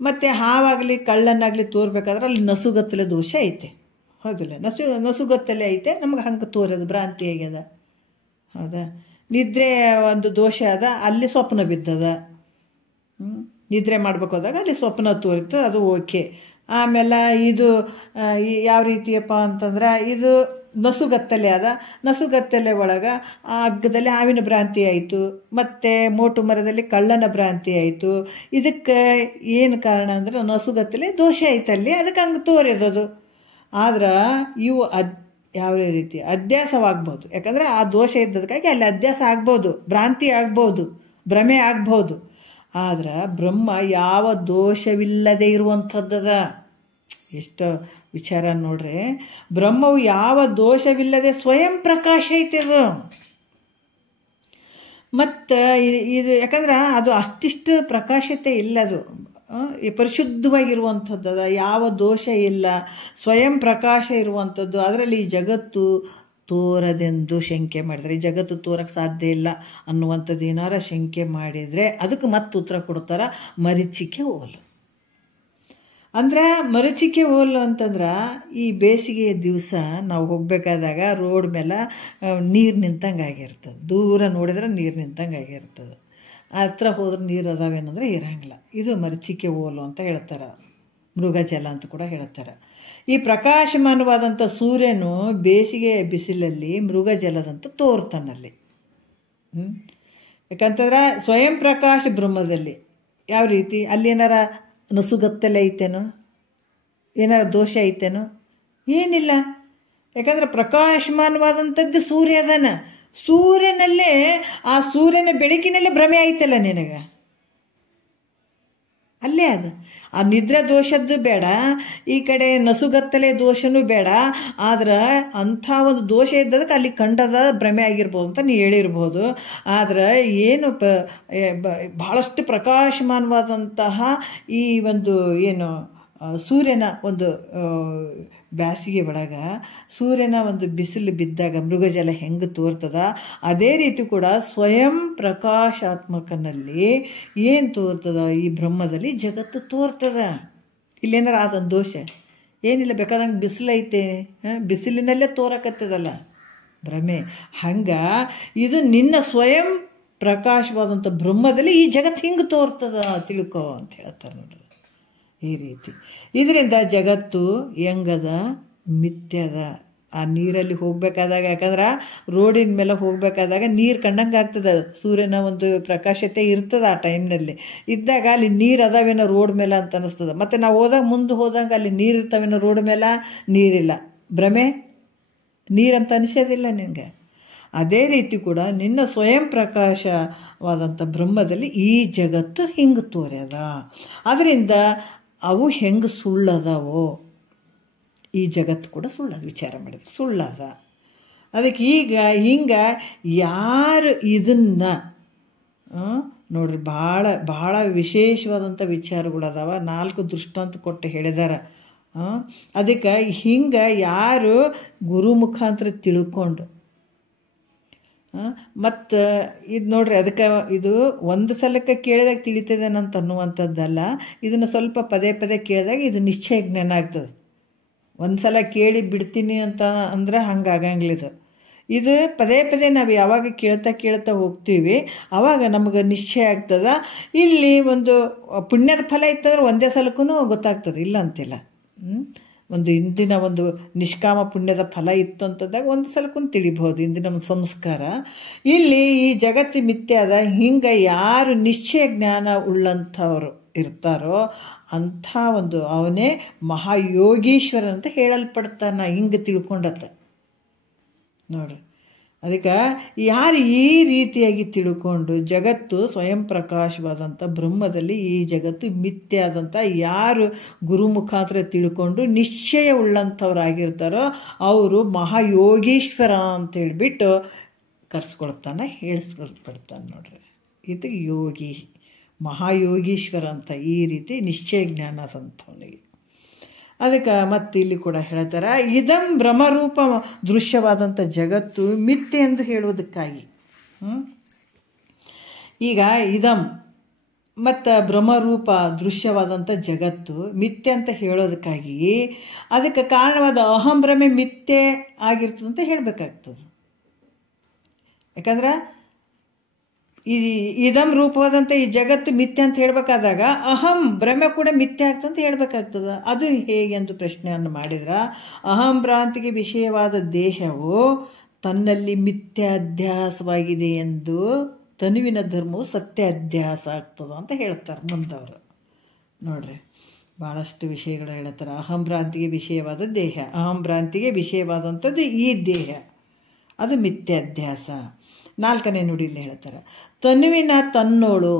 ಮತ್ತು ಹಾವಾಗಲಿ ಕಳ್ಳನಾಗಲಿ ತೋರ್ಬೇಕಾದ್ರೆ ಅಲ್ಲಿ ನಸುಗತ್ತಲೆ ದೋಷ ಐತೆ, ಹೌದಿಲ್ಲ? ನಸುಗತ್ತಲೆ ಐತೆ, ನಮ್ಗೆ ಹಂಗೆ ತೋರೋದು ಭ್ರಾಂತಿ ಆಗ್ಯದ, ಹೌದಾ? ನಿದ್ರೆ ಒಂದು ದೋಷ ಅದ, ಅಲ್ಲಿ ಸ್ವಪ್ನ ಬಿದ್ದದ. ನಿದ್ರೆ ಮಾಡ್ಬೇಕಾದಾಗ ಅಲ್ಲಿ ಸ್ವಪ್ನ ತೋರಿತು, ಅದು ಓಕೆ. ಆಮೇಲೆ ಇದು ಯಾವ ರೀತಿಯಪ್ಪ ಅಂತಂದ್ರೆ ಇದು ನಸುಗತ್ತಲೆ ಅದ, ನಸುಗತ್ತಲೆ ಒಳಗೆ ಆ ಹಗ್ಗದಲ್ಲಿ ಹಾವಿನ ಭ್ರಾಂತಿ ಆಯಿತು, ಮತ್ತು ಮೋಟು ಮರದಲ್ಲಿ ಕಳ್ಳನ ಭ್ರಾಂತಿ ಆಯಿತು. ಇದಕ್ಕೆ ಏನು ಕಾರಣ ಅಂದ್ರೆ ನಸುಗತ್ತಲೆ ದೋಷ ಐತಲ್ಲಿ, ಅದಕ್ಕೆ ಹಂಗೆ ತೋರಿದದು. ಆದ್ರೆ ಇವು ಯಾವ ರೀತಿ ಅಧ್ಯಾಸವಾಗ್ಬೋದು, ಯಾಕಂದರೆ ಆ ದೋಷ ಇದ್ದದಕ್ಕಾಗಿ ಅಲ್ಲಿ ಅಧ್ಯಾಸ ಆಗ್ಬೋದು, ಭ್ರಾಂತಿ ಆಗ್ಬೋದು, ಭ್ರಮೆ ಆಗ್ಬೋದು. ಆದ್ರೆ ಬ್ರಹ್ಮ ಯಾವ ದೋಷವಿಲ್ಲದೆ ಇರುವಂಥದ್ದದ. ಎಷ್ಟು ವಿಚಾರ ನೋಡ್ರಿ. ಬ್ರಹ್ಮವು ಯಾವ ದೋಷವಿಲ್ಲದೆ ಸ್ವಯಂ ಪ್ರಕಾಶ ಐತದು. ಮತ್ತು ಇದು ಯಾಕಂದ್ರೆ ಅದು ಅಷ್ಟಿಷ್ಟು ಪ್ರಕಾಶತೆ ಇಲ್ಲ, ಅದು ಪರಿಶುದ್ಧವಾಗಿರುವಂಥದ್ದು, ಯಾವ ದೋಷ ಇಲ್ಲ, ಸ್ವಯಂ ಪ್ರಕಾಶ ಇರುವಂಥದ್ದು. ಅದರಲ್ಲಿ ಈ ಜಗತ್ತು ತೋರದೆಂದು ಶಂಕೆ ಮಾಡಿದರೆ, ಈ ಜಗತ್ತು ತೋರಕ್ಕೆ ಸಾಧ್ಯ ಇಲ್ಲ ಅನ್ನುವಂಥದ್ದು ಏನಾರ ಶಂಕೆ ಮಾಡಿದರೆ ಅದಕ್ಕೆ ಮತ್ತೆ ಉತ್ತರ ಕೊಡ್ತಾರೆ, ಮರೀಚಿಕೆ ಓಲು. ಅಂದ್ರೆ ಮರೀಚಿಕೆ ಓಲು ಅಂತಂದ್ರೆ, ಈ ಬೇಸಿಗೆಯ ದಿವಸ ನಾವು ಹೋಗಬೇಕಾದಾಗ ರೋಡ್ ಮೇಲೆ ನೀರು ನಿಂತಂಗೆ ಆಗಿರ್ತದೆ, ದೂರ ನೋಡಿದ್ರೆ ನೀರು ನಿಂತಂಗೆ ಆಗಿರ್ತದೆ. ಹತ್ರ ಹೋದ್ರೆ ನೀರು ಅದಾವೇನಂದ್ರೆ ಇರಂಗಿಲ್ಲ. ಇದು ಮರೀಚಿಕೆ ಓಲು ಅಂತ ಹೇಳ್ತಾರೆ, ಮೃಗಜಲ ಅಂತ ಕೂಡ ಹೇಳ್ತಾರೆ. ಈ ಪ್ರಕಾಶಮಾನವಾದಂಥ ಸೂರ್ಯನು ಬೇಸಿಗೆಯ ಬಿಸಿಲಲ್ಲಿ ಮೃಗಜಲದಂತ ತೋರ್ತಾನಲ್ಲಿ. ಯಾಕಂತಂದ್ರೆ ಸ್ವಯಂ ಪ್ರಕಾಶ ಬ್ರಹ್ಮದಲ್ಲಿ ಯಾವ ರೀತಿ, ಅಲ್ಲಿ ಏನಾರ ನಸುಗತ್ತಲೆ ಐತೇನೋ, ಏನಾರ ದೋಷ ಐತೇನೋ? ಏನಿಲ್ಲ. ಯಾಕಂದ್ರೆ ಪ್ರಕಾಶಮಾನವಾದಂಥದ್ದು ಸೂರ್ಯ ಅದಾನ. ಸೂರ್ಯನಲ್ಲೇ, ಆ ಸೂರ್ಯನ ಬೆಳಕಿನಲ್ಲೇ ಭ್ರಮೆ ಐತಲ್ಲ ನಿನಗೆ, ಅಲ್ಲೇ ಅದು. ಆ ನಿದ್ರೆ ದೋಷದ್ದು ಬೇಡ, ಈ ಕಡೆ ನಸುಗತ್ತಲೆ ದೋಷನೂ ಬೇಡ. ಆದ್ರೆ ಅಂಥ ಒಂದು ದೋಷ ಇದ್ದದಕ್ಕೆ ಅಲ್ಲಿ ಕಂಡದ ಭ್ರಮೆ ಆಗಿರ್ಬೋದು ಅಂತ ನೀವು ಹೇಳಿರ್ಬೋದು. ಆದ್ರೆ ಏನು ಭಾಳಷ್ಟು ಪ್ರಕಾಶಮಾನವಾದಂತಹ ಈ ಒಂದು ಏನು ಸೂರ್ಯನ ಒಂದು ಬೇಸಿಗೆ ಒಳಗೆ ಸೂರ್ಯನ ಒಂದು ಬಿಸಿಲು ಬಿದ್ದಾಗ ಮೃಗಜಲ ಹೆಂಗೆ ತೋರ್ತದ, ಅದೇ ರೀತಿ ಕೂಡ ಸ್ವಯಂ ಪ್ರಕಾಶಾತ್ಮಕನಲ್ಲಿ ಏನು ತೋರ್ತದ, ಈ ಬ್ರಹ್ಮದಲ್ಲಿ ಜಗತ್ತು ತೋರ್ತದ. ಇಲ್ಲೇನಾರ ಅದೊಂದು ದೋಷ ಏನಿಲ್ಲ, ಬೇಕಾದಂಗೆ ಬಿಸಿಲೈತೆ, ಬಿಸಿಲಿನಲ್ಲೇ ತೋರಕತ್ತದಲ್ಲ ಭ್ರಮೆ. ಹಂಗೆ ಇದು ನಿನ್ನ ಸ್ವಯಂ ಪ್ರಕಾಶವಾದಂಥ ಬ್ರಹ್ಮದಲ್ಲಿ ಈ ಜಗತ್ತು ಹಿಂಗೆ ತೋರ್ತದ ತಿಳ್ಕೊ ಅಂತ ಹೇಳ್ತಾರೆ ನೋಡ್ರಿ. ಈ ರೀತಿ ಇದರಿಂದ ಜಗತ್ತು ಹೆಂಗದ, ಮಿಥ್ಯದ. ಆ ನೀರಲ್ಲಿ ಹೋಗಬೇಕಾದಾಗ, ಯಾಕಂದ್ರೆ ರೋಡಿನ ಮೇಲೆ ಹೋಗಬೇಕಾದಾಗ ನೀರು ಕಂಡಂಗೆ ಆಗ್ತದೆ, ಸೂರ್ಯನ ಒಂದು ಪ್ರಕಾಶತೆ ಇರ್ತದೆ ಆ ಟೈಮ್ನಲ್ಲಿ. ಇದ್ದಾಗ ಅಲ್ಲಿ ನೀರು ಅದಾವೇನೋ ರೋಡ್ ಮೇಲೆ ಅಂತ ಅನ್ನಿಸ್ತದೆ. ಮತ್ತು ನಾವು ಮುಂದೆ ಹೋದಂಗೆ ಅಲ್ಲಿ ನೀರು ಇರ್ತಾವೇನೋ ರೋಡ್ ಮೇಲೆ, ನೀರಿಲ್ಲ, ಭ್ರಮೆ, ನೀರಂತ ಅನಿಸೋದಿಲ್ಲ ನಿನಗೆ. ಅದೇ ರೀತಿ ಕೂಡ ನಿನ್ನ ಸ್ವಯಂ ಪ್ರಕಾಶವಾದಂಥ ಬ್ರಹ್ಮದಲ್ಲಿ ಈ ಜಗತ್ತು ಹಿಂಗೆ ತೋರ್ಯದ. ಅದರಿಂದ ಅವು ಹೆಂಗೆ ಸುಳ್ಳದಾವೋ ಈ ಜಗತ್ತು ಕೂಡ ಸುಳ್ಳದ. ವಿಚಾರ ಮಾಡಿದ್ರೆ ಸುಳ್ಳದ. ಅದಕ್ಕೆ ಈಗ ಹಿಂಗೆ ಯಾರು ಇದನ್ನು ನೋಡ್ರಿ, ಭಾಳ ಭಾಳ ವಿಶೇಷವಾದಂಥ ವಿಚಾರಗಳದಾವ. 4 ದೃಷ್ಟಾಂತ ಕೊಟ್ಟು ಹೇಳಿದಾರೆ. ಅದಕ್ಕೆ ಹಿಂಗೆ ಯಾರು ಗುರು ಮುಖಾಂತರ ತಿಳ್ಕೊಂಡು ಮತ್ತು ಇದು ನೋಡ್ರಿ, ಅದಕ್ಕೆ ಇದು ಒಂದು ಸಲಕ್ಕೆ ಕೇಳಿದಾಗ ತಿಳಿತದೇನಂತ ಅನ್ನುವಂಥದ್ದಲ್ಲ. ಇದನ್ನು ಸ್ವಲ್ಪ ಪದೇ ಪದೇ ಕೇಳಿದಾಗ ಇದು ನಿಶ್ಚಯ ಜ್ಞಾನ ಆಗ್ತದೆ. ಒಂದು ಸಲ ಕೇಳಿ ಬಿಡ್ತೀನಿ ಅಂತ ಅಂದರೆ ಹಂಗಾಗಂಗಿಲ್ಲ. ಇದು ಪದೇ ಪದೇ ನಾವು ಯಾವಾಗ ಕೇಳ್ತಾ ಹೋಗ್ತೀವಿ ಆವಾಗ ನಮಗೆ ನಿಶ್ಚಯ ಆಗ್ತದೆ. ಇಲ್ಲಿ ಒಂದು ಪುಣ್ಯದ ಫಲ ಇತ್ತಂದ್ರೆ ಒಂದೇ ಸಲಕ್ಕೂ ಗೊತ್ತಾಗ್ತದೆ, ಇಲ್ಲ ಅಂತಿಲ್ಲ. ಒಂದು ಇಂದಿನ ಒಂದು ನಿಷ್ಕಾಮ ಪುಣ್ಯದ ಫಲ ಇತ್ತು ಅಂತಂದಾಗ ಒಂದು ಸಲಕ್ಕೂ ತಿಳಿಬಹುದು, ಇಂದಿನ ಒಂದು ಸಂಸ್ಕಾರ. ಇಲ್ಲಿ ಈ ಜಗತ್ತು ಮಿಥ್ಯೆ ಅದ. ಹಿಂಗೆ ಯಾರು ನಿಶ್ಚಯ ಜ್ಞಾನ ಉಳ್ಳಂಥವ್ರು ಇರ್ತಾರೋ ಅಂಥ ಒಂದು ಅವನೇ ಮಹಾಯೋಗೀಶ್ವರ ಅಂತ ಹೇಳಲ್ಪಡ್ತಾನೆ. ಹಿಂಗೆ ತಿಳ್ಕೊಂಡತ್ತ ನೋಡ್ರಿ. ಅದಕ್ಕೆ ಯಾರು ಈ ರೀತಿಯಾಗಿ ತಿಳ್ಕೊಂಡು ಜಗತ್ತು ಸ್ವಯಂ ಪ್ರಕಾಶವಾದಂಥ ಬ್ರಹ್ಮದಲ್ಲಿ ಈ ಜಗತ್ತು ಮಿಥ್ಯೆ ಆದಂಥ ಯಾರು ಗುರು ಮುಖಾಂತರ ತಿಳ್ಕೊಂಡು ನಿಶ್ಚಯ ಉಳ್ಳಂಥವ್ರಾಗಿರ್ತಾರೋ ಅವರು ಮಹಾಯೋಗೀಶ್ವರ ಅಂತೇಳ್ಬಿಟ್ಟು ಕರೆಸ್ಕೊಳ್ತಾನೆ, ಹೇಳಿಸ್ಕೊಳ್ಪಡ್ತಾನೆ ನೋಡ್ರಿ. ಇದು ಯೋಗಿ, ಮಹಾಯೋಗೀಶ್ವರ ಅಂತ ಈ ರೀತಿ ನಿಶ್ಚಯ ಜ್ಞಾನ ಆದಂಥವನಿಗೆ. ಅದಕ್ಕೆ ಮತ್ತೆ ಇಲ್ಲಿ ಕೂಡ ಹೇಳ್ತಾರೆ, ಇದಂ ಭ್ರಮರೂಪ ದೃಶ್ಯವಾದಂಥ ಜಗತ್ತು ಮಿಥ್ಯೆ ಎಂದು ಹೇಳುವುದಕ್ಕಾಗಿ. ಈಗ ಇದಂ ಮತ್ತು ಭ್ರಮರೂಪ ದೃಶ್ಯವಾದಂಥ ಜಗತ್ತು ಮಿಥ್ಯೆ ಅಂತ ಹೇಳೋದಕ್ಕಾಗಿ ಅದಕ್ಕೆ ಕಾರಣವಾದ ಅಹಂ ಭ್ರಮೆ ಮಿಥ್ಯೆ ಆಗಿರ್ತದಂತ ಹೇಳಬೇಕಾಗ್ತದೆ. ಯಾಕಂದ್ರೆ ಈ ಇದಂ ರೂಪವಾದಂಥ ಈ ಜಗತ್ತು ಮಿಥ್ಯೆ ಅಂತ ಹೇಳಬೇಕಾದಾಗ ಅಹಂ ಭ್ರಮೆ ಕೂಡ ಮಿಥ್ಯೆ ಆಗ್ತಂತ ಹೇಳಬೇಕಾಗ್ತದೆ. ಅದು ಹೇಗೆ ಎಂದು ಪ್ರಶ್ನೆಯನ್ನು ಮಾಡಿದ್ರೆ, ಅಹಂ ಭ್ರಾಂತಿಗೆ ವಿಷಯವಾದ ದೇಹವು ತನ್ನಲ್ಲಿ ಮಿಥ್ಯಾಧ್ಯಾಸವಾಗಿದೆ ಎಂದು ತನುವಿನ ಧರ್ಮವು ಸತ್ಯ ಅಧ್ಯಾಸ ಆಗ್ತದೆ ಅಂತ ಹೇಳ್ತಾರೆ ಮುಂದವರು. ನೋಡ್ರಿ, ಭಾಳಷ್ಟು ವಿಷಯಗಳು ಹೇಳ್ತಾರೆ. ಅಹಂ ಭ್ರಾಂತಿಗೆ ವಿಷಯವಾದ ದೇಹ, ಅಹಂ ಭ್ರಾಂತಿಗೆ ವಿಷಯವಾದಂಥದ್ದು ಈ ದೇಹ, ಅದು ಮಿಥ್ಯಾಧ್ಯಾಸ. 4ನೇ ನುಡಿಯಲ್ಲಿ ಹೇಳ್ತಾರೆ, ತನುವಿನ ತನ್ನೋಳು,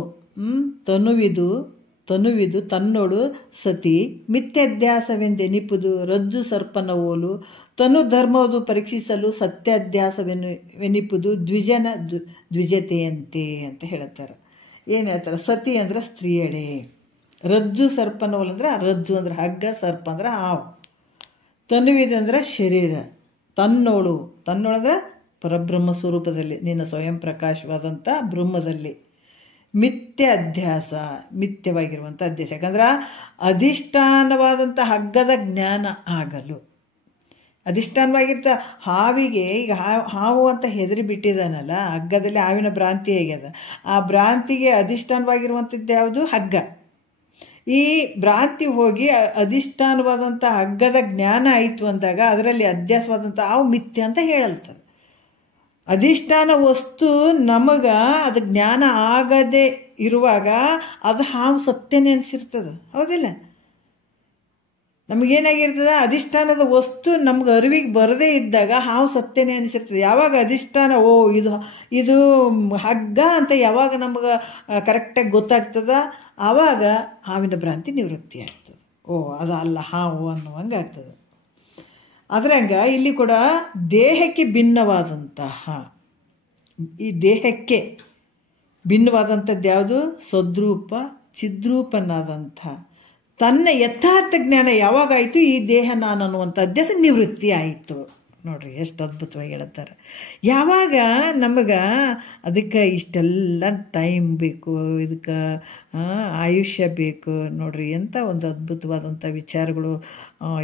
ತನುವಿದು ತನ್ನೋಳು ಸತಿ ಮಿಥ್ಯಾಧ್ಯಾಸವೆಂದೆನಿಪುದು ರಜ್ಜು ಸರ್ಪನ ಓಲು, ತನು ಧರ್ಮವುದು ಪರೀಕ್ಷಿಸಲು ಸತ್ಯಾಧ್ಯಾಸವೆನಿಪುದು ದ್ವಿಜನ ದ್ವಿಜತೆಯಂತೆ ಅಂತ ಹೇಳ್ತಾರೆ. ಏನು ಹೇಳ್ತಾರೆ, ಸತಿ ಅಂದ್ರೆ ಸ್ತ್ರೀಯಳೆ, ರಜ್ಜು ಸರ್ಪನವಲ್ ಅಂದರೆ ರಜ್ಜು ಅಂದರೆ ಹಗ್ಗ, ಸರ್ಪ ಅಂದ್ರೆ ಹಾವು. ತನುವಿದೆ ಅಂದರೆ ಶರೀರ. ತನ್ನೋಳು ಅಂದರೆ ಪರಬ್ರಹ್ಮ ಸ್ವರೂಪದಲ್ಲಿ, ನಿನ್ನ ಸ್ವಯಂ ಪ್ರಕಾಶವಾದಂಥ ಬ್ರಹ್ಮದಲ್ಲಿ. ಮಿಥ್ಯ ಅಧ್ಯಾಸ, ಮಿಥ್ಯವಾಗಿರುವಂಥ ಅಧ್ಯಾಸ. ಯಾಕಂದ್ರೆ ಅಧಿಷ್ಠಾನವಾದಂಥ ಹಗ್ಗದ ಜ್ಞಾನ ಆಗಲು, ಅಧಿಷ್ಠಾನವಾಗಿರ್ತ ಹಾವಿಗೆ ಈಗ ಹಾವು ಅಂತ ಹೆದರಿ ಬಿಟ್ಟಿದ್ದಾನಲ್ಲ, ಹಗ್ಗದಲ್ಲಿ ಹಾವಿನ ಭ್ರಾಂತಿ ಹೇಗ್ಯದ, ಆ ಭ್ರಾಂತಿಗೆ ಅಧಿಷ್ಠಾನವಾಗಿರುವಂಥದ್ದು ಯಾವುದು? ಹಗ್ಗ. ಈ ಭ್ರಾಂತಿ ಹೋಗಿ ಅಧಿಷ್ಠಾನವಾದಂಥ ಹಗ್ಗದ ಜ್ಞಾನ ಆಯಿತು ಅಂದಾಗ ಅದರಲ್ಲಿ ಅಧ್ಯಾಸವಾದಂಥ ಹಾವು ಮಿಥ್ಯ ಅಂತ ಹೇಳಲ್ತದೆ. ಅಧಿಷ್ಠಾನ ವಸ್ತು ನಮಗೆ ಅದು ಜ್ಞಾನ ಆಗದೆ ಇರುವಾಗ ಅದು ಹಾವು ಸತ್ಯನೇ ಅನಿಸಿರ್ತದೆ, ಹೌದಿಲ್ಲ? ನಮಗೇನಾಗಿರ್ತದೆ, ಅಧಿಷ್ಠಾನದ ವಸ್ತು ನಮ್ಗೆ ಅರಿವಿಗೆ ಬರದೇ ಇದ್ದಾಗ ಹಾವು ಸತ್ಯನೇ ಅನಿಸಿರ್ತದೆ. ಯಾವಾಗ ಅಧಿಷ್ಠಾನ ಇದು ಹಗ್ಗ ಅಂತ ಯಾವಾಗ ನಮ್ಗೆ ಕರೆಕ್ಟಾಗಿ ಗೊತ್ತಾಗ್ತದ, ಆವಾಗ ಹಾವಿನ ಭ್ರಾಂತಿ ನಿವೃತ್ತಿ ಆಗ್ತದೆ. ಅದು ಅಲ್ಲ ಹಾವು ಅನ್ನುವಂಗೆ ಆಗ್ತದೆ. ಅದರಂಗ ಇಲ್ಲಿ ಕೂಡ ದೇಹಕ್ಕೆ ಭಿನ್ನವಾದಂತಹ, ಈ ದೇಹಕ್ಕೆ ಭಿನ್ನವಾದಂಥದ್ದು ಯಾವುದು? ಸದ್ರೂಪ ಚಿದ್ರೂಪನಾದಂಥ ತನ್ನ ಯಥಾರ್ಥ ಜ್ಞಾನ ಯಾವಾಗಾಯಿತು, ಈ ದೇಹ ನಾನು ಅನ್ನುವಂಥ ಅಧ್ಯಾಸ ನಿವೃತ್ತಿ ಆಯಿತು. ನೋಡ್ರಿ ಎಷ್ಟು ಅದ್ಭುತವಾಗಿ ಹೇಳ್ತಾರೆ. ಯಾವಾಗ ನಮಗೆ ಅದಕ್ಕೆ ಇಷ್ಟೆಲ್ಲ ಟೈಮ್ ಬೇಕು, ಇದಕ್ಕೆ ಆಯುಷ್ಯ ಬೇಕು. ನೋಡ್ರಿ ಎಂಥ ಒಂದು ಅದ್ಭುತವಾದಂಥ ವಿಚಾರಗಳು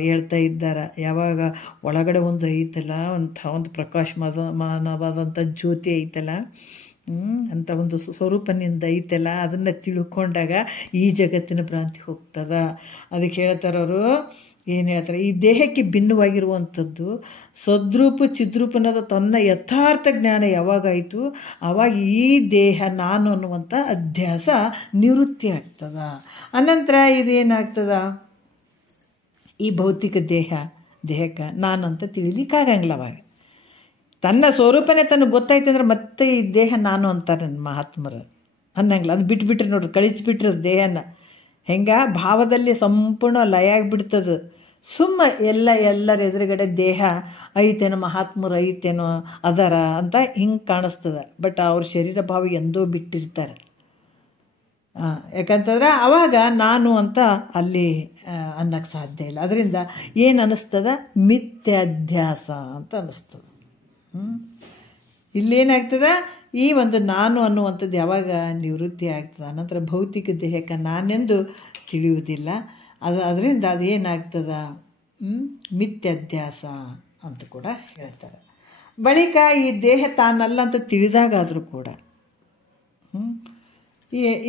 ಹೇಳ್ತಾ ಇದ್ದಾರೆ. ಯಾವಾಗ ಒಳಗಡೆ ಒಂದು ಐತಲ್ಲ, ಒಂದು ಪ್ರಕಾಶಮಾನವಾದಂಥ ಜ್ಯೋತಿ ಐತಲ್ಲ, ಅಂಥ ಒಂದು ಸ್ವರೂಪನಿಂದ ಐತಲ್ಲ, ಅದನ್ನು ತಿಳ್ಕೊಂಡಾಗ ಈ ಜಗತ್ತಿನ ಭ್ರಾಂತಿ ಹೋಗ್ತದ. ಅದಕ್ಕೆ ಹೇಳ್ತಾರವರು, ಏನು ಹೇಳ್ತಾರೆ, ಈ ದೇಹಕ್ಕೆ ಭಿನ್ನವಾಗಿರುವಂಥದ್ದು ಸದ್ರೂಪ ಚಿದ್ರೂಪನಾದ ತನ್ನ ಯಥಾರ್ಥ ಜ್ಞಾನ ಯಾವಾಗಾಯಿತು ಆವಾಗ ಈ ದೇಹ ನಾನು ಅನ್ನುವಂಥ ಅಧ್ಯಾಸ ನಿವೃತ್ತಿ ಆಗ್ತದ. ಅನಂತರ ಇದೇನಾಗ್ತದ, ಈ ಭೌತಿಕ ದೇಹಕ್ಕೆ ನಾನು ಅಂತ ತಿಳಿಲಿಕ್ಕಾಗಂಗಿಲ್ಲ. ಅವಾಗ ತನ್ನ ಸ್ವರೂಪನೇ ತನಗೆ ಗೊತ್ತಾಯ್ತು ಅಂದ್ರೆ ಮತ್ತೆ ಈ ದೇಹ ನಾನು ಅಂತಾರೆ ಮಹಾತ್ಮರು, ಅನ್ನಂಗಿಲ್ಲ. ಅದು ಬಿಟ್ಬಿಟ್ರೆ ನೋಡ್ರಿ, ಕಳಿಸ್ಬಿಟ್ರೆ ದೇಹನ ಹೆಂಗೆ ಭಾವದಲ್ಲಿ ಸಂಪೂರ್ಣ ಲಯ ಆಗಿಬಿಡ್ತದೆ. ಎಲ್ಲರ ಎದುರುಗಡೆ ದೇಹ ಐತೇನೋ, ಮಹಾತ್ಮರು ಐತೇನೋ ಅದರ ಅಂತ ಹಿಂಗೆ ಕಾಣಿಸ್ತದೆ. ಬಟ್ ಅವ್ರ ಶರೀರ ಭಾವ ಎಂದೋ ಬಿಟ್ಟಿರ್ತಾರೆ. ಯಾಕಂತಂದ್ರೆ ಆವಾಗ ನಾನು ಅಂತ ಅಲ್ಲಿ ಅನ್ನಕ್ಕೆ ಸಾಧ್ಯ ಇಲ್ಲ. ಅದರಿಂದ ಏನು ಅನ್ನಿಸ್ತದ, ಮಿಥ್ಯಾಧ್ಯಾಸ ಅಂತ ಅನ್ನಿಸ್ತದೆ. ಇಲ್ಲೇನಾಗ್ತದೆ, ಈ ಒಂದು ನಾನು ಅನ್ನುವಂಥದ್ದು ಯಾವಾಗ ನಿವೃತ್ತಿ ಆಗ್ತದೆ, ಅನಂತರ ಭೌತಿಕ ದೇಹಕ್ಕೆ ನಾನೆಂದು ತಿಳಿಯುವುದಿಲ್ಲ. ಅದರಿಂದ ಅದೇನಾಗ್ತದ, ಮಿಥ್ಯಾಧ್ಯಾಸ ಅಂತ ಕೂಡ ಹೇಳ್ತಾರೆ. ಬಳಿಕ ಈ ದೇಹ ತಾನಲ್ಲ ಅಂತ ತಿಳಿದಾಗಾದರೂ ಕೂಡ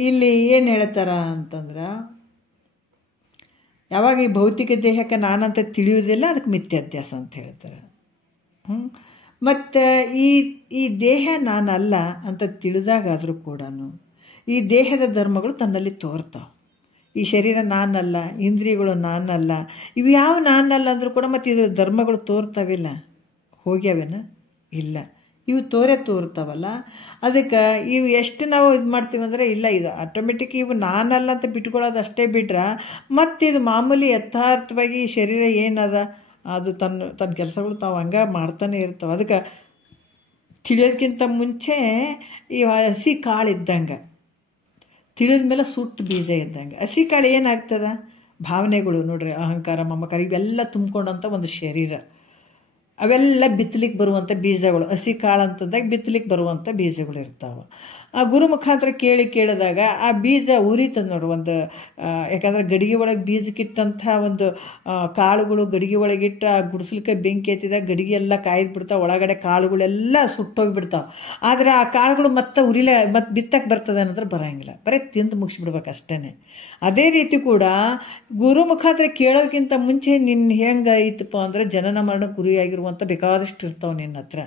ಇಲ್ಲಿ ಏನು ಹೇಳ್ತಾರ ಅಂತಂದ್ರೆ, ಯಾವಾಗ ಈ ಭೌತಿಕ ದೇಹಕ್ಕೆ ನಾನಂತ ತಿಳಿಯುವುದಿಲ್ಲ, ಅದಕ್ಕೆ ಮಿಥ್ಯಾಧ್ಯಾಸ ಅಂತ ಹೇಳ್ತಾರೆ. ಮತ್ತು ಈ ದೇಹ ನಾನಲ್ಲ ಅಂತ ತಿಳಿದಾಗಾದರೂ ಕೂಡ ಈ ದೇಹದ ಧರ್ಮಗಳು ತನ್ನಲ್ಲಿ ತೋರ್ತಾವೆ. ಈ ಶರೀರ ನಾನಲ್ಲ, ಇಂದ್ರಿಯಗಳು ನಾನಲ್ಲ, ಇವು ಯಾವ ನಾನಲ್ಲ ಅಂದರೂ ಕೂಡ ಮತ್ತು ಇದು ಧರ್ಮಗಳು ತೋರ್ತಾವಿಲ್ಲ, ಹೋಗ್ಯಾವೇನ? ಇಲ್ಲ, ಇವು ತೋರ್ತಾವಲ್ಲ. ಅದಕ್ಕೆ ಇವು ಎಷ್ಟು ನಾವು ಇದು ಮಾಡ್ತೀವಂದರೆ, ಇಲ್ಲ ಇದು ಆಟೋಮೆಟಿಕ್ ಇವು ನಾನಲ್ಲ ಅಂತ ಬಿಟ್ಕೊಳ್ಳೋದು ಅಷ್ಟೇ ಬಿಟ್ರೆ, ಮತ್ತಿದು ಮಾಮೂಲಿ ಯಥಾರ್ಥವಾಗಿ ಶರೀರ ಏನದ ಅದು ತನ್ನ ಕೆಲಸಗಳು ತಾವು ಹಂಗೆ ಮಾಡ್ತಾನೆ ಇರ್ತಾವೆ. ಅದಕ್ಕೆ ತಿಳಿಯೋದಕ್ಕಿಂತ ಮುಂಚೆ ಈ ಹಸಿ ಕಾಳು ಇದ್ದಂಗೆ, ತಿಳಿದ ಮೇಲೆ ಸುಟ್ಟು ಬೀಜ ಇದ್ದಂಗೆ. ಹಸಿ ಕಾಳು ಏನಾಗ್ತದೆ, ಭಾವನೆಗಳು ನೋಡ್ರಿ, ಅಹಂಕಾರ ಮಮಕಾರ ಇವೆಲ್ಲ ತುಂಬ್ಕೊಂಡಂಥ ಒಂದು ಶರೀರ, ಅವೆಲ್ಲ ಬಿತ್ತಲಿಕ್ಕೆ ಬರುವಂಥ ಬೀಜಗಳು. ಹಸಿ ಕಾಳು ಅಂತಂದಾಗ ಬಿತ್ತಲಿಕ್ಕೆ ಬರುವಂಥ ಬೀಜಗಳು ಇರ್ತಾವೆ. ಆ ಗುರು ಮುಖಾಂತರ ಕೇಳಿದಾಗ ಆ ಬೀಜ ಉರಿತದೆ ನೋಡ್ರಿ. ಒಂದು ಯಾಕಂದ್ರೆ ಗಡಿಗೆ ಒಳಗೆ ಬೀಜಕ್ಕಿಟ್ಟಂಥ ಒಂದು ಕಾಳುಗಳು ಗಡಿಗೆ ಒಳಗಿಟ್ಟು ಆ ಗುಡಿಸ್ಲಿಕ್ಕೆ ಬೆಂಕಿ ಎತ್ತಿದಾಗ ಗಡಿಗೆ ಎಲ್ಲ ಕಾಯ್ದು ಬಿಡ್ತಾವೆ, ಒಳಗಡೆ ಕಾಳುಗಳೆಲ್ಲ ಸುಟ್ಟೋಗಿಬಿಡ್ತಾವೆ. ಆದರೆ ಆ ಕಾಳುಗಳು ಮತ್ತೆ ಮತ್ತೆ ಬಿತ್ತಕ್ಕೆ ಬರ್ತದೆ ಅನ್ನೋದ್ರೆ ಬರೋಂಗಿಲ್ಲ, ಬರೀ ತಿಂದು ಮುಗಿಸ್ಬಿಡ್ಬೇಕು ಅಷ್ಟೇ. ಅದೇ ರೀತಿ ಕೂಡ ಗುರು ಮುಖಾಂತರ ಕೇಳೋದಕ್ಕಿಂತ ಮುಂಚೆ ನಿನ್ನ ಹೆಂಗೆ ಐತಪ್ಪ ಅಂದರೆ, ಜನನ ಮರಣ ಗುರಿಯಾಗಿರುವಂಥ ಬೇಕಾದಷ್ಟು ಇರ್ತಾವೆ ನಿನ್ನ ಹತ್ರ.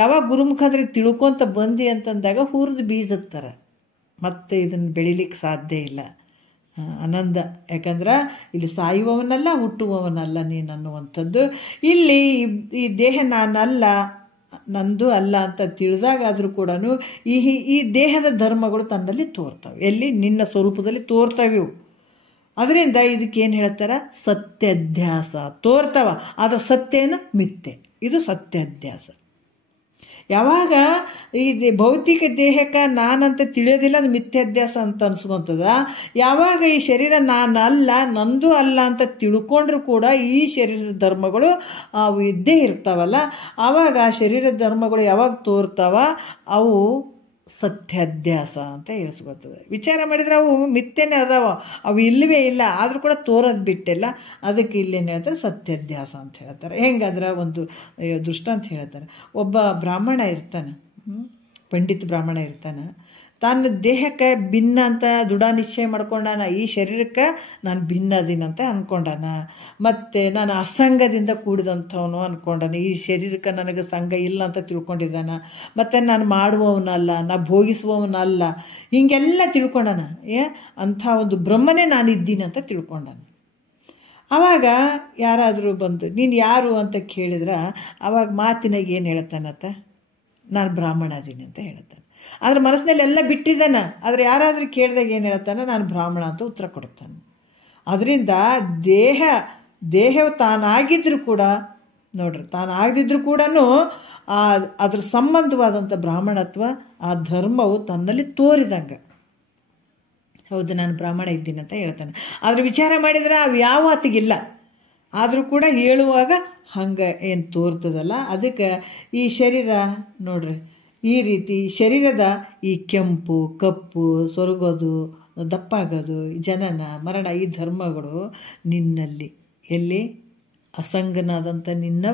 ಯಾವಾಗ ಗುರು ಮುಖಾಂತರ ತಿಳ್ಕೊತ ಬಂದಿ ಅಂತಂದಾಗ ಹುರಿದು ಬೀಜದ ಥರ ಮತ್ತೆ ಇದನ್ನು ಬೆಳಿಲಿಕ್ಕೆ ಸಾಧ್ಯ ಇಲ್ಲ. ಆನಂದ, ಯಾಕಂದ್ರೆ ಇಲ್ಲಿ ಸಾಯುವವನಲ್ಲ ಹುಟ್ಟುವವನಲ್ಲ ನೀನು ಅನ್ನುವಂಥದ್ದು. ಇಲ್ಲಿ ಈ ದೇಹ ನಾನಲ್ಲ, ನಂದು ಅಲ್ಲ ಅಂತ ತಿಳಿದಾಗಾದರೂ ಕೂಡ ಈ ದೇಹದ ಧರ್ಮಗಳು ತನ್ನಲ್ಲಿ ತೋರ್ತವೆ, ಎಲ್ಲಿ ನಿನ್ನ ಸ್ವರೂಪದಲ್ಲಿ ತೋರ್ತವೆ. ಅದರಿಂದ ಇದಕ್ಕೇನು ಹೇಳ್ತಾರೆ, ಸತ್ಯಾಧ್ಯಾಸ ತೋರ್ತವ. ಆದರೆ ಸತ್ಯನ ಮಿಥ್ಯೆ, ಇದು ಸತ್ಯಾಧ್ಯಾಸ. ಯಾವಾಗ ಈ ಭೌತಿಕ ದೇಹಕ್ಕೆ ನಾನಂತ ತಿಳಿಯೋದಿಲ್ಲ, ಅದು ಮಿಥ್ಯಾಧ್ಯಾಸ ಅಂತ ಅನ್ಸ್ಕೊತದ. ಯಾವಾಗ ಈ ಶರೀರ ನಾನಲ್ಲ, ನಂದು ಅಲ್ಲ ಅಂತ ತಿಳ್ಕೊಂಡ್ರೂ ಕೂಡ ಈ ಶರೀರದ ಧರ್ಮಗಳು ಅವು ಇದ್ದೇ ಇರ್ತಾವಲ್ಲ, ಆವಾಗ ಆ ಶರೀರದ ಧರ್ಮಗಳು ಯಾವಾಗ ತೋರ್ತಾವ ಅವು ಸತ್ಯಾಧ್ಯಾಸ ಅಂತ ಹೇಳಿಸ್ಕೊಳ್ತದೆ. ವಿಚಾರ ಮಾಡಿದರೆ ಅವು ಮಿಥ್ಯನೇ ಅದಾವ, ಅವು ಇಲ್ಲವೇ ಇಲ್ಲ, ಆದರೂ ಕೂಡ ತೋರೋದು ಬಿಟ್ಟಿಲ್ಲ. ಅದಕ್ಕೆ ಇಲ್ಲೇನು ಹೇಳ್ತಾರೆ, ಸತ್ಯಾಧ್ಯಾಸ ಅಂತ ಹೇಳ್ತಾರೆ. ಹೆಂಗಂದ್ರೆ ಒಂದು ದೃಷ್ಟಾಂತ ಹೇಳ್ತಾರೆ. ಒಬ್ಬ ಬ್ರಾಹ್ಮಣ ಇರ್ತಾನೆ, ಪಂಡಿತ ಬ್ರಾಹ್ಮಣ ಇರ್ತಾನೆ. ತಾನು ದೇಹಕ್ಕೆ ಭಿನ್ನ ಅಂತ ದೃಢ ನಿಶ್ಚಯ ಮಾಡ್ಕೊಂಡಾನ. ಈ ಶರೀರಕ್ಕೆ ನಾನು ಭಿನ್ನ ಅದೀನಂತ ಅಂದ್ಕೊಂಡಾನ. ಮತ್ತು ನಾನು ಅಸಂಗದಿಂದ ಕೂಡಿದಂಥವನು ಅಂದ್ಕೊಂಡಾನ. ಈ ಶರೀರಕ್ಕೆ ನನಗೆ ಸಂಘ ಇಲ್ಲ ಅಂತ ತಿಳ್ಕೊಂಡಿದ್ದಾನ. ಮತ್ತು ನಾನು ಮಾಡುವವನಲ್ಲ, ನಾ ಭೋಗಿಸುವವನಲ್ಲ, ಹೀಗೆಲ್ಲ ತಿಳ್ಕೊಂಡಾನ. ಅಂಥ ಒಂದು ಬ್ರಹ್ಮನೇ ನಾನಿದ್ದೀನಿ ಅಂತ ತಿಳ್ಕೊಂಡಾನ. ಆವಾಗ ಯಾರಾದರೂ ಬಂದು ನೀನು ಯಾರು ಅಂತ ಕೇಳಿದ್ರೆ ಆವಾಗ ಮಾತಿನಾಗ ಏನು ಹೇಳ್ತಾನತ್ತ, ನಾನು ಬ್ರಾಹ್ಮಣ ಅದೀನಿ ಅಂತ ಹೇಳ್ತಾನೆ. ಆದರೆ ಮನಸ್ಸಿನಲ್ಲಿ ಎಲ್ಲ ಬಿಟ್ಟಿದ್ದಾನೆ. ಆದರೆ ಯಾರಾದರೂ ಕೇಳಿದಾಗ ಏನು ಹೇಳ್ತಾನೆ, ನಾನು ಬ್ರಾಹ್ಮಣ ಅಂತ ಉತ್ತರ ಕೊಡ್ತಾನೆ. ಅದರಿಂದ ದೇಹವು ತಾನಾಗಿದ್ದರೂ ಕೂಡ ನೋಡ್ರಿ, ತಾನಾಗದಿದ್ರೂ ಕೂಡ ಅದ್ರ ಸಂಬಂಧವಾದಂಥ ಬ್ರಾಹ್ಮಣತ್ವ ಆ ಧರ್ಮವು ತನ್ನಲ್ಲಿ ತೋರಿದಂಗೆ. ಹೌದು, ನಾನು ಬ್ರಾಹ್ಮಣ ಇದ್ದೀನಿ ಅಂತ ಹೇಳ್ತಾನೆ. ಆದರೆ ವಿಚಾರ ಮಾಡಿದರೆ ಅವು ಯಾವ ಹೊತ್ತಿಗಿಲ್ಲ, ಆದರೂ ಕೂಡ ಹೇಳುವಾಗ ಹಂಗೆ ಏನು ತೋರ್ತದಲ್ಲ. ಅದಕ್ಕೆ ಈ ಶರೀರ ನೋಡ್ರಿ, ಈ ರೀತಿ ಶರೀರದ ಈ ಕೆಂಪು ಕಪ್ಪು, ಸೊರಗೋದು, ದಪ್ಪಾಗೋದು, ಜನನ ಮರಣ, ಈ ಧರ್ಮಗಳು ನಿನ್ನಲ್ಲಿ ಎಲ್ಲಿ ಅಸಂಗನಾದಂಥ ನಿನ್ನ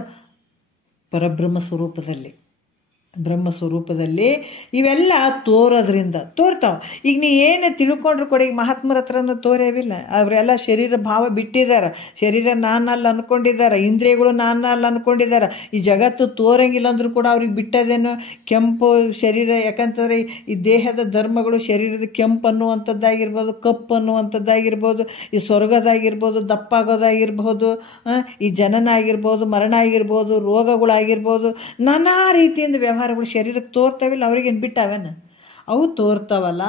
ಪರಬ್ರಹ್ಮ ಸ್ವರೂಪದಲ್ಲಿ, ಬ್ರಹ್ಮ ಸ್ವರೂಪದಲ್ಲಿ ಇವೆಲ್ಲ ತೋರೋದ್ರಿಂದ ತೋರ್ತಾವೆ. ಈಗ ನೀ ಏನು ತಿಳ್ಕೊಂಡ್ರು ಕೂಡ, ಈಗ ಮಹಾತ್ಮರ ಹತ್ರನೂ ತೋರೇವಿಲ್ಲ. ಅವರೆಲ್ಲ ಶರೀರ ಭಾವ ಬಿಟ್ಟಿದ್ದಾರೆ, ಶರೀರ ನಾನಲ್ಲ ಅಂದ್ಕೊಂಡಿದ್ದಾರೆ, ಇಂದ್ರಿಯಗಳು ನಾನಲ್ಲ ಅಂದ್ಕೊಂಡಿದ್ದಾರೆ. ಈ ಜಗತ್ತು ತೋರಂಗಿಲ್ಲ ಅಂದರೂ ಕೂಡ ಅವ್ರಿಗೆ ಬಿಟ್ಟದೇನು ಕೆಂಪು ಶರೀರ. ಯಾಕಂತಂದರೆ ಈ ದೇಹದ ಧರ್ಮಗಳು ಶರೀರದ ಕೆಂಪು ಅನ್ನುವಂಥದ್ದಾಗಿರ್ಬೋದು, ಕಪ್ಪು ಅನ್ನುವಂಥದ್ದಾಗಿರ್ಬೋದು, ಈ ಸ್ವರ್ಗದಾಗಿರ್ಬೋದು, ದಪ್ಪಾಗೋದಾಗಿರ್ಬೋದು, ಈ ಜನನ ಆಗಿರ್ಬೋದು, ಮರಣ ಆಗಿರ್ಬೋದು, ರೋಗಗಳಾಗಿರ್ಬೋದು, ನಾನಾ ರೀತಿಯಿಂದ ವ್ಯವಹಾರಗಳು ಶರೀರಕ್ಕೆ ತೋರ್ತಾವಿಲ್ಲ. ಅವ್ರಿಗೇನು ಬಿಟ್ಟಾವೇನ? ಅವು ತೋರ್ತಾವಲ್ಲ.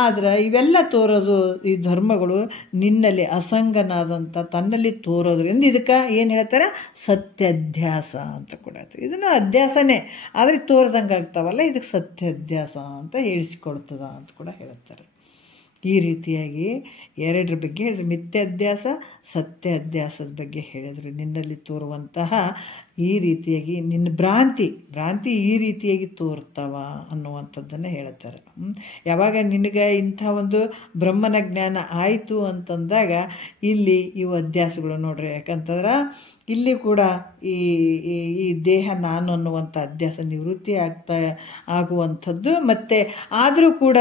ಆದರೆ ಇವೆಲ್ಲ ತೋರೋದು ಈ ಧರ್ಮಗಳು ನಿನ್ನಲ್ಲಿ ಅಸಂಗನಾದಂಥ ತನ್ನಲ್ಲಿ ತೋರೋದ್ರಿಂದ ಇದಕ್ಕೆ ಏನು ಹೇಳ್ತಾರೆ, ಸತ್ಯಾಧ್ಯಾಸ ಅಂತ ಕೂಡ ಹೇಳ್ತಾರೆ. ಇದನ್ನು ಅಧ್ಯಾಸನೇ, ಆದರೆ ತೋರ್ದಂಗೆ ಆಗ್ತಾವಲ್ಲ, ಇದಕ್ಕೆ ಸತ್ಯಾಧ್ಯಾಸ ಅಂತ ಹೇಳಿಸಿಕೊಡ್ತದ ಅಂತ ಕೂಡ ಹೇಳ್ತಾರೆ. ಈ ರೀತಿಯಾಗಿ ಎರಡರ ಬಗ್ಗೆ ಹೇಳಿದ್ರು, ಮಿಥ್ಯಾಧ್ಯಾಸ ಸತ್ಯಾಧ್ಯಾಸದ ಬಗ್ಗೆ ಹೇಳಿದರು. ನಿನ್ನಲ್ಲಿ ತೋರುವಂತಹ ಈ ರೀತಿಯಾಗಿ ನಿನ್ನ ಭ್ರಾಂತಿ ಈ ರೀತಿಯಾಗಿ ತೋರ್ತಾವ ಅನ್ನುವಂಥದ್ದನ್ನು ಹೇಳ್ತಾರೆ. ಯಾವಾಗ ನಿನಗೆ ಇಂಥ ಒಂದು ಬ್ರಹ್ಮನ ಜ್ಞಾನ ಆಯಿತು ಅಂತಂದಾಗ ಇಲ್ಲಿ ಇವು ಅಧ್ಯಾಸಗಳು ನೋಡ್ರಿ. ಯಾಕಂತಂದ್ರೆ ಇಲ್ಲಿ ಕೂಡ ಈ ದೇಹ ನಾನು ಅನ್ನುವಂಥ ಅಧ್ಯಾಸ ನಿವೃತ್ತಿ ಆಗುವಂಥದ್ದು. ಮತ್ತು ಆದರೂ ಕೂಡ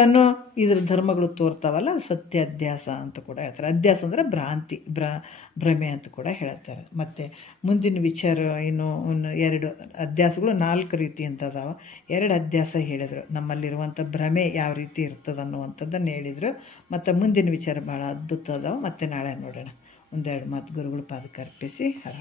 ಇದ್ರ ಧರ್ಮಗಳು ತೋರ್ತಾವಲ್ಲ, ಸತ್ಯಾಧ್ಯಾಸ ಅಂತ ಕೂಡ ಹೇಳ್ತಾರೆ. ಅಧ್ಯಾಸ ಅಂದರೆ ಭ್ರಮೆ ಅಂತ ಕೂಡ ಹೇಳ್ತಾರೆ. ಮತ್ತು ಮುಂದಿನ ವಿಚಾರ ಇನ್ನು ಎರಡು ಅಧ್ಯಾಸಗಳು 4 ರೀತಿ ಅಂತ ಅದಾವ. 2 ಅಧ್ಯಾಸ ಹೇಳಿದರು, ನಮ್ಮಲ್ಲಿರುವಂಥ ಭ್ರಮೆ ಯಾವ ರೀತಿ ಇರ್ತದೆ ಅನ್ನುವಂಥದ್ದನ್ನು ಹೇಳಿದರು. ಮತ್ತು ಮುಂದಿನ ವಿಚಾರ ಭಾಳ ಅದ್ಭುತ ಅದಾವ. ಮತ್ತು ನಾಳೆ ನೋಡೋಣ. ಒಂದೆರಡು ಮಾತು ಗುರುಗಳು ಪಾದಕ್ಕೆ ಅರ್ಪಿಸಿ ಹರ